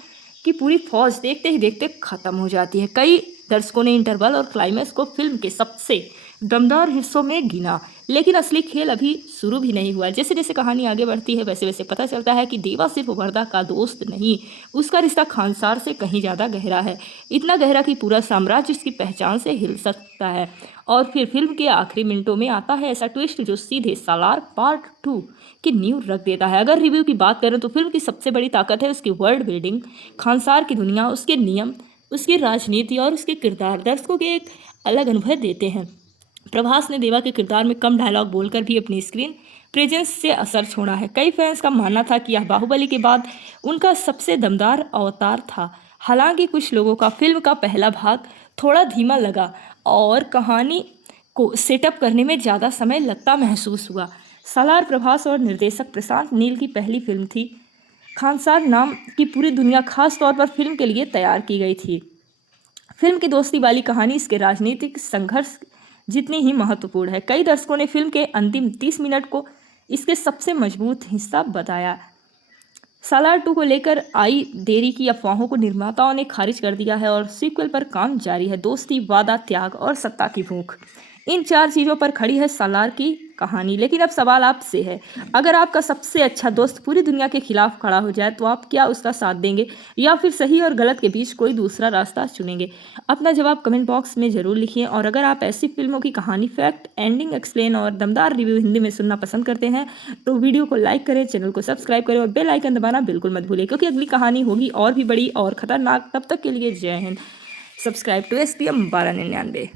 की पूरी फौज देखते ही देखते खत्म हो जाती है। कई दर्शकों ने इंटरवल और क्लाइमैक्स को फिल्म के सबसे दमदार हिस्सों में गिना, लेकिन असली खेल अभी शुरू भी नहीं हुआ। जैसे जैसे कहानी आगे बढ़ती है वैसे वैसे पता चलता है कि देवा सिर्फ वर्दा का दोस्त नहीं, उसका रिश्ता खानसार से कहीं ज़्यादा गहरा है, इतना गहरा कि पूरा साम्राज्य उसकी पहचान से हिल सकता है। और फिर फिल्म के आखिरी मिनटों में आता है ऐसा ट्विस्ट जो सीधे सालार पार्ट 2 की नींव रख देता है। अगर रिव्यू की बात करें तो फिल्म की सबसे बड़ी ताकत है उसकी वर्ल्ड बिल्डिंग, खानसार की दुनिया, उसके नियम, उसकी राजनीति और उसके किरदार दर्शकों के एक अलग अनुभव देते हैं। प्रभास ने देवा के किरदार में कम डायलॉग बोलकर भी अपनी स्क्रीन प्रेजेंस से असर छोड़ा है। कई फैंस का मानना था कि यह बाहुबली के बाद उनका सबसे दमदार अवतार था। हालांकि कुछ लोगों का फिल्म का पहला भाग थोड़ा धीमा लगा और कहानी को सेटअप करने में ज़्यादा समय लगता महसूस हुआ। सालार प्रभास और निर्देशक प्रशांत नील की पहली फिल्म थी। खानसार नाम की पूरी दुनिया खास तौर पर फिल्म के लिए तैयार की गई थी। फिल्म की दोस्ती वाली कहानी इसके राजनीतिक संघर्ष जितनी ही महत्वपूर्ण है। कई दर्शकों ने फिल्म के अंतिम 30 मिनट को इसके सबसे मजबूत हिस्सा बताया। सालार 2 को लेकर आई देरी की अफवाहों को निर्माताओं ने खारिज कर दिया है और सीक्वल पर काम जारी है। दोस्ती, वादा, त्याग और सत्ता की भूख, इन 4 चीज़ों पर खड़ी है सालार की कहानी। लेकिन अब सवाल आपसे है, अगर आपका सबसे अच्छा दोस्त पूरी दुनिया के खिलाफ खड़ा हो जाए तो आप क्या उसका साथ देंगे या फिर सही और गलत के बीच कोई दूसरा रास्ता चुनेंगे? अपना जवाब कमेंट बॉक्स में ज़रूर लिखिए। और अगर आप ऐसी फिल्मों की कहानी, फैक्ट, एंडिंग एक्सप्लेन और दमदार रिव्यू हिंदी में सुनना पसंद करते हैं तो वीडियो को लाइक करें, चैनल को सब्सक्राइब करें और बेल आइकन दबाना बिल्कुल मत भूलें, क्योंकि अगली कहानी होगी और भी बड़ी और खतरनाक। तब तक के लिए जय हिंद। Subscribe to STM 1299।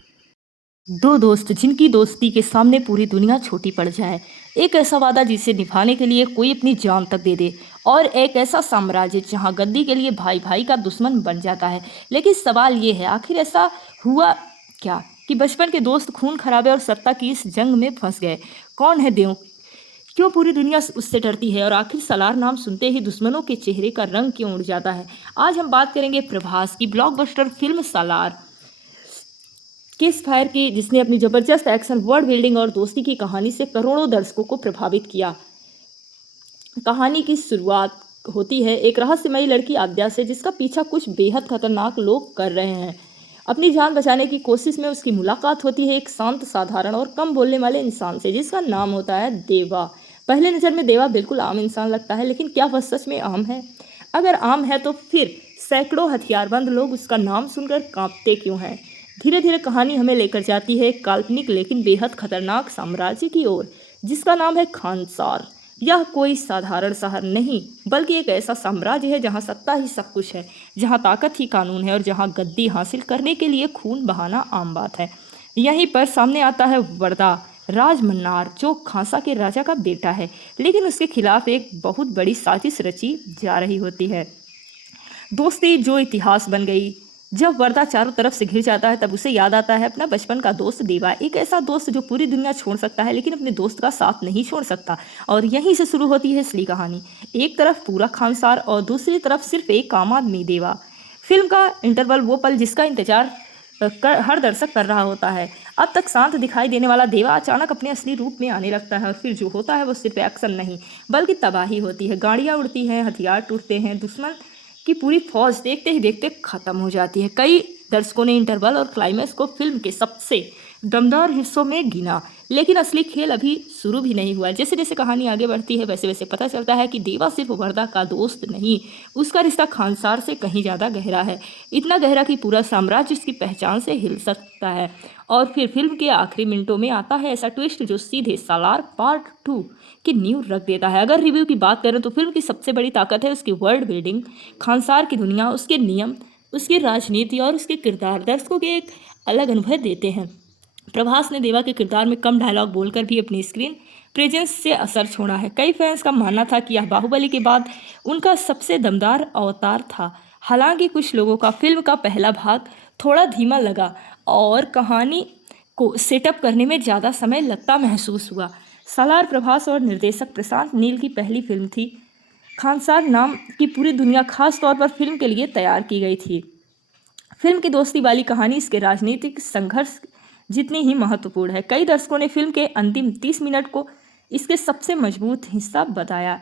दो दोस्त जिनकी दोस्ती के सामने पूरी दुनिया छोटी पड़ जाए, एक ऐसा वादा जिसे निभाने के लिए कोई अपनी जान तक दे दे, और एक ऐसा साम्राज्य जहां गद्दी के लिए भाई भाई का दुश्मन बन जाता है। लेकिन सवाल ये है, आखिर ऐसा हुआ क्या कि बचपन के दोस्त खून खराबे और सत्ता की इस जंग में फंस गए? कौन है देव? क्यों पूरी दुनिया उससे डरती है? और आखिर सालार नाम सुनते ही दुश्मनों के चेहरे का रंग क्यों उड़ जाता है? आज हम बात करेंगे प्रभास की ब्लॉकबस्टर फिल्म सालार किस फायर की, जिसने अपनी जबरदस्त एक्शन, वर्ल्ड बिल्डिंग और दोस्ती की कहानी से करोड़ों दर्शकों को प्रभावित किया। कहानी की शुरुआत होती है एक रहस्यमयी लड़की आद्या से, जिसका पीछा कुछ बेहद खतरनाक लोग कर रहे हैं। अपनी जान बचाने की कोशिश में उसकी मुलाकात होती है एक शांत, साधारण और कम बोलने वाले इंसान से, जिसका नाम होता है देवा। पहले नज़र में देवा बिल्कुल आम इंसान लगता है, लेकिन क्या वह सच में आम है? अगर आम है तो फिर सैकड़ों हथियारबंद लोग उसका नाम सुनकर कांपते क्यों हैं? धीरे धीरे कहानी हमें लेकर जाती है एक काल्पनिक लेकिन बेहद खतरनाक साम्राज्य की ओर, जिसका नाम है खानसार। यह कोई साधारण शहर नहीं, बल्कि एक ऐसा साम्राज्य है जहां सत्ता ही सब कुछ है, जहां ताकत ही कानून है और जहां गद्दी हासिल करने के लिए खून बहाना आम बात है। यहीं पर सामने आता है वर्दा राज मन्नार, जो खांसा के राजा का बेटा है, लेकिन उसके खिलाफ एक बहुत बड़ी साजिश रची जा रही होती है। दोस्ती जो इतिहास बन गई। जब वर्दा चारों तरफ से घिर जाता है तब उसे याद आता है अपना बचपन का दोस्त देवा, एक ऐसा दोस्त जो पूरी दुनिया छोड़ सकता है लेकिन अपने दोस्त का साथ नहीं छोड़ सकता। और यहीं से शुरू होती है असली कहानी। एक तरफ पूरा खानसार और दूसरी तरफ सिर्फ एक आम आदमी देवा। फिल्म का इंटरवल वो पल जिसका इंतजार हर दर्शक कर रहा होता है। अब तक शांत दिखाई देने वाला देवा अचानक अपने असली रूप में आने लगता है और फिर जो होता है वो सिर्फ एक्शन नहीं बल्कि तबाही होती है। गाड़ियाँ उड़ती हैं, हथियार टूटते हैं, दुश्मन की पूरी फौज देखते ही देखते खत्म हो जाती है। कई दर्शकों ने इंटरवल और क्लाइमैक्स को फिल्म के सबसे दमदार हिस्सों में गिना, लेकिन असली खेल अभी शुरू भी नहीं हुआ। जैसे जैसे कहानी आगे बढ़ती है वैसे वैसे पता चलता है कि देवा सिर्फ वर्दा का दोस्त नहीं, उसका रिश्ता खानसार से कहीं ज़्यादा गहरा है, इतना गहरा कि पूरा साम्राज्य उसकी पहचान से हिल सकता है। और फिर फिल्म के आखिरी मिनटों में आता है ऐसा ट्विस्ट जो सीधे सालार पार्ट 2 की नींव रख देता है। अगर रिव्यू की बात करें तो फिल्म की सबसे बड़ी ताकत है उसकी वर्ल्ड बिल्डिंग, खानसार की दुनिया, उसके नियम, उसकी राजनीति और उसके किरदार दर्शकों के एक अलग अनुभव देते हैं। प्रभास ने देवा के किरदार में कम डायलॉग बोलकर भी अपनी स्क्रीन प्रेजेंस से असर छोड़ा है। कई फैंस का मानना था कि यह बाहुबली के बाद उनका सबसे दमदार अवतार था। हालांकि कुछ लोगों का फिल्म का पहला भाग थोड़ा धीमा लगा और कहानी को सेटअप करने में ज़्यादा समय लगता महसूस हुआ। सालार प्रभास और निर्देशक प्रशांत नील की पहली फिल्म थी। खानसार नाम की पूरी दुनिया खास तौर पर फिल्म के लिए तैयार की गई थी। फिल्म की दोस्ती वाली कहानी इसके राजनीतिक संघर्ष जितनी ही महत्वपूर्ण है। कई दर्शकों ने फिल्म के अंतिम 30 मिनट को इसके सबसे मजबूत हिस्सा बताया।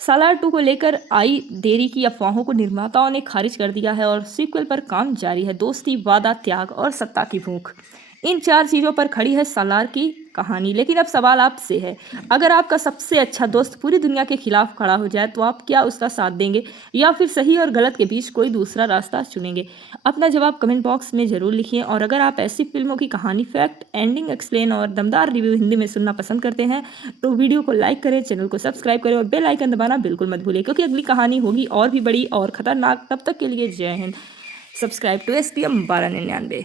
सालार 2 को लेकर आई देरी की अफवाहों को निर्माताओं ने खारिज कर दिया है और सीक्वल पर काम जारी है। दोस्ती, वादा, त्याग और सत्ता की भूख, इन 4 चीज़ों पर खड़ी है सालार की कहानी। लेकिन अब सवाल आपसे है, अगर आपका सबसे अच्छा दोस्त पूरी दुनिया के खिलाफ खड़ा हो जाए तो आप क्या उसका साथ देंगे या फिर सही और गलत के बीच कोई दूसरा रास्ता चुनेंगे? अपना जवाब कमेंट बॉक्स में ज़रूर लिखिए। और अगर आप ऐसी फिल्मों की कहानी, फैक्ट, एंडिंग, एक्सप्लेन और दमदार रिव्यू हिंदी में सुनना पसंद करते हैं तो वीडियो को लाइक करें, चैनल को सब्सक्राइब करें और बेल आइकन दबाना बिल्कुल मत भूलें, क्योंकि अगली कहानी होगी और भी बड़ी और खतरनाक। तब तक के लिए जय हिंद। Subscribe to STM 1299।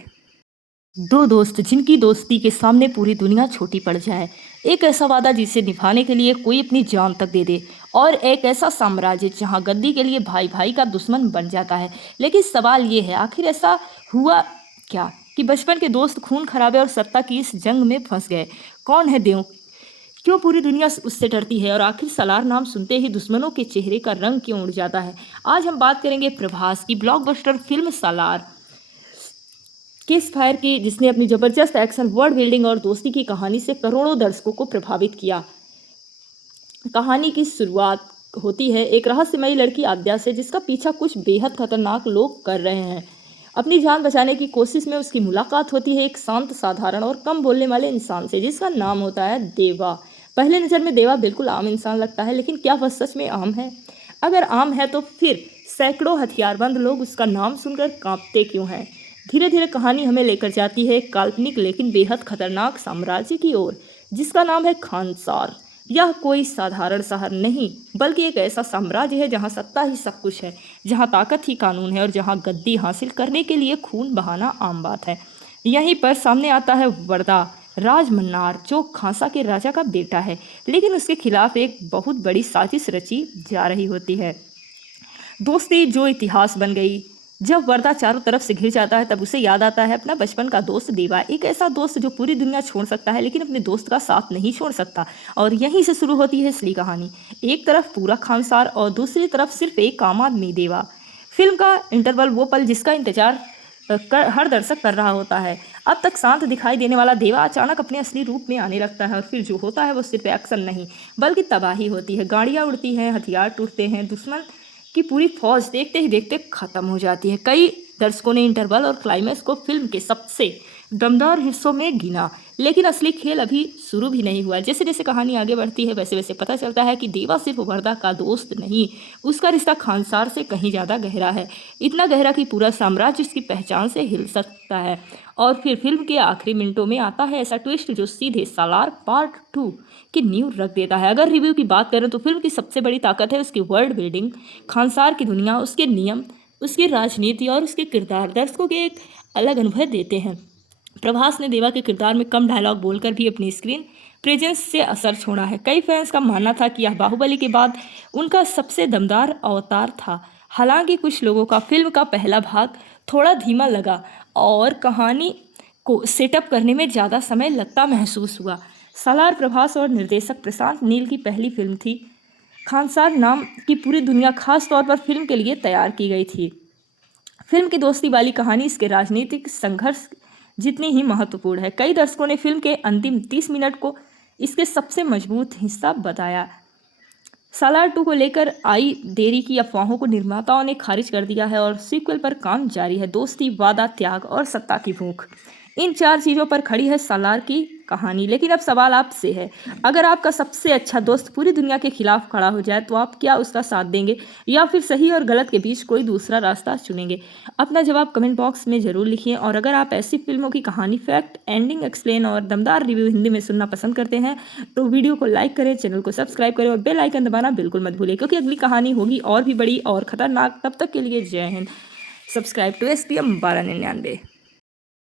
दो दोस्त जिनकी दोस्ती के सामने पूरी दुनिया छोटी पड़ जाए, एक ऐसा वादा जिसे निभाने के लिए कोई अपनी जान तक दे दे, और एक ऐसा साम्राज्य जहां गद्दी के लिए भाई भाई का दुश्मन बन जाता है। लेकिन सवाल ये है, आखिर ऐसा हुआ क्या कि बचपन के दोस्त खून खराबे और सत्ता की इस जंग में फंस गए? कौन है देव? क्यों पूरी दुनिया उससे डरती है? और आखिर सालार नाम सुनते ही दुश्मनों के चेहरे का रंग क्यों उड़ जाता है? आज हम बात करेंगे प्रभास की ब्लॉकबस्टर फिल्म सालार किस फायर की, जिसने अपनी जबरदस्त एक्शन, वर्ल्ड बिल्डिंग और दोस्ती की कहानी से करोड़ों दर्शकों को प्रभावित किया। कहानी की शुरुआत होती है एक रहस्यमयी लड़की आद्या से, जिसका पीछा कुछ बेहद खतरनाक लोग कर रहे हैं। अपनी जान बचाने की कोशिश में उसकी मुलाकात होती है एक शांत, साधारण और कम बोलने वाले इंसान से, जिसका नाम होता है देवा। पहले नज़र में देवा बिल्कुल आम इंसान लगता है, लेकिन क्या वह सच में आम है? अगर आम है तो फिर सैकड़ों हथियारबंद लोग उसका नाम सुनकर कांपते क्यों हैं? धीरे धीरे कहानी हमें लेकर जाती है एक काल्पनिक लेकिन बेहद खतरनाक साम्राज्य की ओर, जिसका नाम है खानसार। यह कोई साधारण शहर नहीं, बल्कि एक ऐसा साम्राज्य है जहां सत्ता ही सब कुछ है, जहां ताकत ही कानून है और जहां गद्दी हासिल करने के लिए खून बहाना आम बात है। यहीं पर सामने आता है वर्दा राज मन्नार, जो खांसा के राजा का बेटा है, लेकिन उसके खिलाफ एक बहुत बड़ी साजिश रची जा रही होती है। दोस्ती जो इतिहास बन गई। जब वर्दा चारों तरफ से घिर जाता है तब उसे याद आता है अपना बचपन का दोस्त देवा, एक ऐसा दोस्त जो पूरी दुनिया छोड़ सकता है लेकिन अपने दोस्त का साथ नहीं छोड़ सकता। और यहीं से शुरू होती है असली कहानी। एक तरफ पूरा खानसार और दूसरी तरफ सिर्फ एक आम आदमी देवा। फिल्म का इंटरवल वो पल जिसका इंतजार हर दर्शक कर रहा होता है। अब तक शांत दिखाई देने वाला देवा अचानक अपने असली रूप में आने लगता है और फिर जो होता है वो सिर्फ एक्शन नहीं बल्कि तबाही होती है। गाड़ियाँ उड़ती हैं, हथियार टूटते हैं, दुश्मन की पूरी फौज देखते ही देखते खत्म हो जाती है। कई दर्शकों ने इंटरवल और क्लाइमैक्स को फिल्म के सबसे दमदार हिस्सों में गिना, लेकिन असली खेल अभी शुरू भी नहीं हुआ। जैसे जैसे कहानी आगे बढ़ती है वैसे वैसे पता चलता है कि देवा सिर्फ वर्दा का दोस्त नहीं, उसका रिश्ता खानसार से कहीं ज़्यादा गहरा है, इतना गहरा कि पूरा साम्राज्य उसकी पहचान से हिल सकता है। और फिर फिल्म के आखिरी मिनटों में आता है ऐसा ट्विस्ट जो सीधे सालार पार्ट 2 की नींव रख देता है। अगर रिव्यू की बात करें तो फिल्म की सबसे बड़ी ताकत है उसकी वर्ल्ड बिल्डिंग। खानसार की दुनिया, उसके नियम, उसकी राजनीति और उसके किरदार दर्शकों के एक अलग अनुभव देते हैं। प्रभास ने देवा के किरदार में कम डायलॉग बोलकर भी अपनी स्क्रीन प्रेजेंस से असर छोड़ा है। कई फैंस का मानना था कि यह बाहुबली के बाद उनका सबसे दमदार अवतार था। हालांकि कुछ लोगों का फिल्म का पहला भाग थोड़ा धीमा लगा और कहानी को सेटअप करने में ज़्यादा समय लगता महसूस हुआ। सालार प्रभास और निर्देशक प्रशांत नील की पहली फिल्म थी। खानसार नाम की पूरी दुनिया खास तौर पर फिल्म के लिए तैयार की गई थी। फिल्म की दोस्ती वाली कहानी इसके राजनीतिक संघर्ष जितनी ही महत्वपूर्ण है। कई दर्शकों ने फिल्म के अंतिम 30 मिनट को इसके सबसे मजबूत हिस्सा बताया। सालार 2 को लेकर आई देरी की अफवाहों को निर्माताओं ने खारिज कर दिया है और सीक्वल पर काम जारी है। दोस्ती, वादा, त्याग और सत्ता की भूख, इन 4 चीज़ों पर खड़ी है सालार की कहानी। लेकिन अब सवाल आपसे है, अगर आपका सबसे अच्छा दोस्त पूरी दुनिया के खिलाफ खड़ा हो जाए तो आप क्या उसका साथ देंगे या फिर सही और गलत के बीच कोई दूसरा रास्ता चुनेंगे? अपना जवाब कमेंट बॉक्स में ज़रूर लिखिए। और अगर आप ऐसी फिल्मों की कहानी, फैक्ट, एंडिंग, एक्सप्लेन और दमदार रिव्यू हिंदी में सुनना पसंद करते हैं तो वीडियो को लाइक करें, चैनल को सब्सक्राइब करें और बेल आइकन दबाना बिल्कुल मत भूलें, क्योंकि अगली कहानी होगी और भी बड़ी और खतरनाक। तब तक के लिए जय हिंद। Subscribe to STM 1299।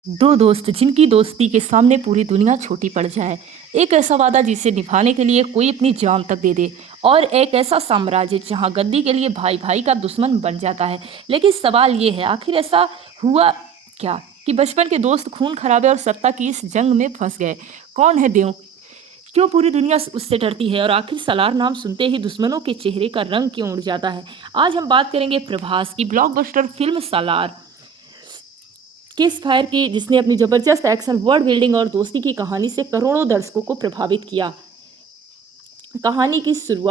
दो दोस्त जिनकी दोस्ती के सामने पूरी दुनिया छोटी पड़ जाए, एक ऐसा वादा जिसे निभाने के लिए कोई अपनी जान तक दे दे, और एक ऐसा साम्राज्य जहां गद्दी के लिए भाई भाई का दुश्मन बन जाता है। लेकिन सवाल ये है, आखिर ऐसा हुआ क्या कि बचपन के दोस्त खून खराबे और सत्ता की इस जंग में फंस गए? कौन है देव? क्यों पूरी दुनिया उससे डरती है? और आखिर सलार नाम सुनते ही दुश्मनों के चेहरे का रंग क्यों उड़ जाता है? आज हम बात करेंगे प्रभास की ब्लॉकबस्टर फिल्म सालार, किस फायर की, जिसने अपनी जबरदस्त एक्शन, वर्ल्ड बिल्डिंग और दोस्ती की कहानी से करोड़ों दर्शकों को प्रभावित किया। कहानी की शुरुआत